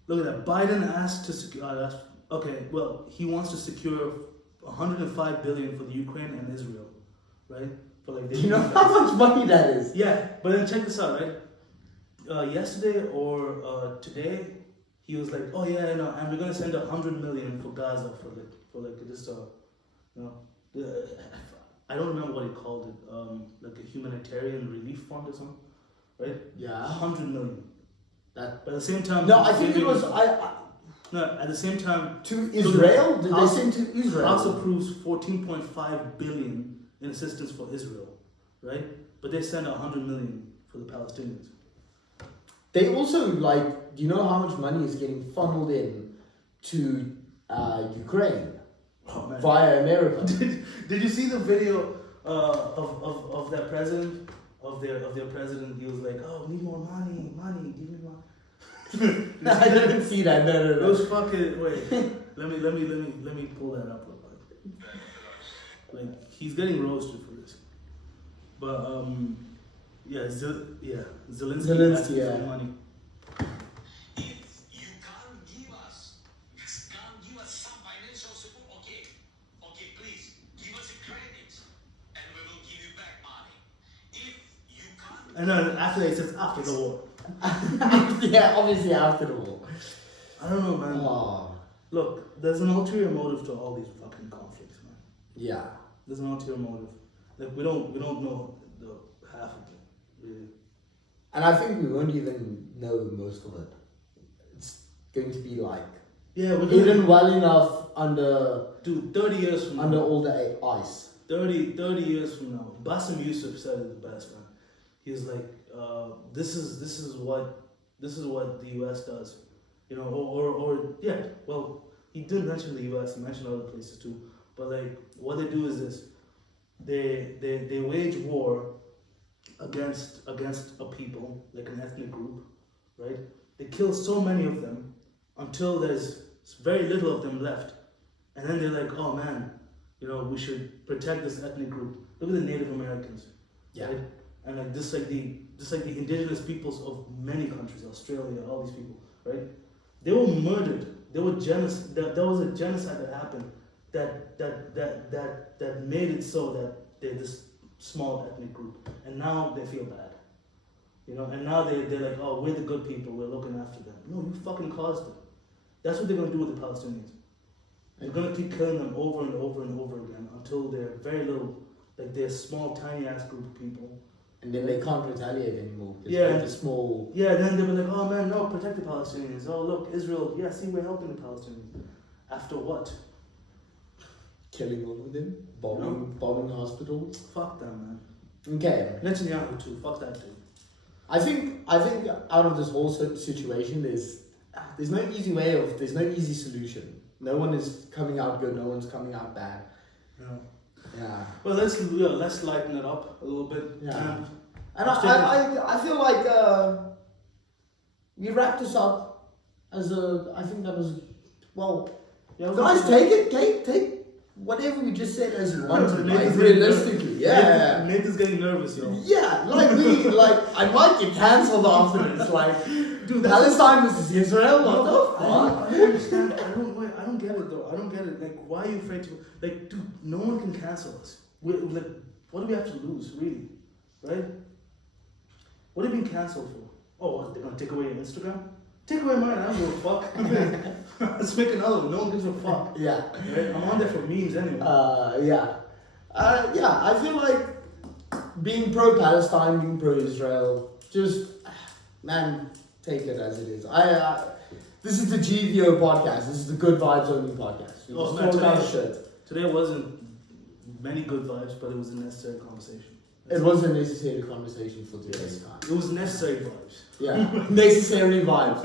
Look at that. Biden asked to secure. He wants to secure 105 billion for the Ukraine and Israel, right? For like. Do you know how much money that is? Yeah, but then check this out, right? Yesterday or today, he was like, "Oh yeah, no, and we're gonna send 100 million for Gaza for this, I don't remember what he called it, like a humanitarian relief fund or something, right? Yeah. 100 million. That. But at the same time, No, I think it was No, at the same time, to Israel. Did House- they send to Israel? House approves 14.5 billion in assistance for Israel, right? But they send 100 million for the Palestinians. They also like. Do you know how much money is getting funneled in to Ukraine Oh man. via America? Did you see the video of their president, of their president? He was like, "Oh, need more money, give me more." I didn't see that. No. Those fucking wait. Let me pull that up real quick. Like he's getting roasted for this, but Zelensky asked yeah. for money. If you can't give us some financial And then after that, it says after the war. Yeah, obviously after the war. I don't know, man. Oh, Look, there's an ulterior motive to all these fucking conflicts, man. yeah. There's an ulterior motive. Like we don't know the half of it, really. And I think we won't even know most of it. It's going to be like Yeah, we're hidden gonna well enough under dude, 30 years from under now. all the ice. 30 years from now, Bassem Youssef said it the best, man. He was like, this is what the US does, you know, or yeah. Well, he didn't mention the US. He mentioned other places too. But like, what they do is this: they wage war against a people, like an ethnic group, right? They kill so many of them until there's very little of them left, and then they're like, oh man, you know, we should protect this ethnic group. Look at the Native Americans, Yeah. right? And like this, like the indigenous peoples of many countries, Australia, all these people, right? They were murdered. They were genocide. There was a genocide that happened that made it so that they're this small ethnic group, and now they feel bad, you know. And now they're like, oh, we're the good people. We're looking after them. No, you fucking caused it. That's what they're gonna do with the Palestinians. They're gonna keep killing them over and over and over again until they're very little, like they're a small, tiny ass group of people. And then they can't retaliate anymore. Yeah. Like the small. Yeah, then they were like, oh man, no, protect the Palestinians. Oh look, Israel, yeah, see, we're helping the Palestinians. After what? Killing all of them, bombing hospitals. Fuck them, man. Okay, Netanyahu too. Fuck that dude. I think out of this whole situation, there's no easy there's no easy solution. No one is coming out good. No one's coming out bad. No. Yeah. Well, let's lighten it up a little bit. Yeah. And I feel like we wrapped this up as I think that was well. Yeah, Guys, take whatever we just said as you want to. Like, realistically, yeah. Nathan's getting nervous, yo. Yeah, I might get cancelled after this. Like, Dude, Palestine versus Israel. What the I fuck? don't understand. I don't get it though. I don't get it. Like, why are you afraid to? Like, dude, no one can cancel us. Like, what do we have to lose, really? Right? What are you being cancelled for? Oh, what, they're gonna take away your Instagram? Take away mine. I don't give a fuck. Let's make another one. No one gives a fuck. Yeah. Right? I'm on there for memes anyway. Yeah. I feel like being pro-Palestine, being pro-Israel, just, man, take it as it is. This is the GVO podcast. This is the Good Vibes Only podcast. We Oh, just man, talk about today- shit. Today wasn't many good vibes, but it was a necessary conversation. It was a necessary conversation for today's time. It was necessary vibes. Yeah, necessary vibes.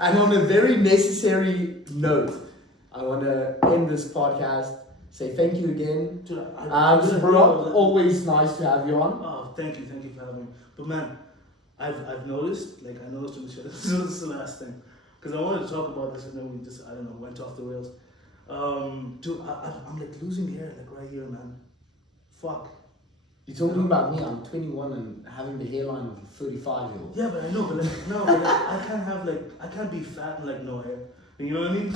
And on a very necessary note, I want to end this podcast. Say thank you again. Dude, Bro, always nice to have you on. Oh, thank you for having me. But man, I've noticed, like I noticed in the show, this is the last thing, because I wanted to talk about this and then we just, I don't know, went off the rails. Dude, I'm like losing hair, like right here, man. Fuck. You're talking about me, I'm 21 and having the hairline of a 35-year-old. Yeah, but I know, but like, no, but like, I can't be fat and like no hair. You know what I mean?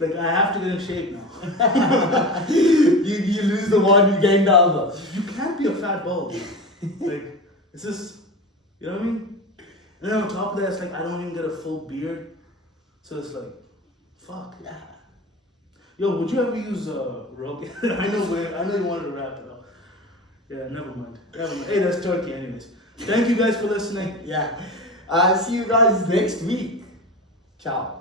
Like, I have to get in shape now. you lose the one, you gain the other. You can't be a fat bald. Like, it's just, you know what I mean? And then on top of that, it's like, I don't even get a full beard. So it's like, fuck. Yeah. Yo, would you ever use Rogaine? I know you wanted to wrap it up. Yeah, never mind. Hey, that's turkey anyways. Thank you guys for listening. Yeah. See you guys next week. Ciao.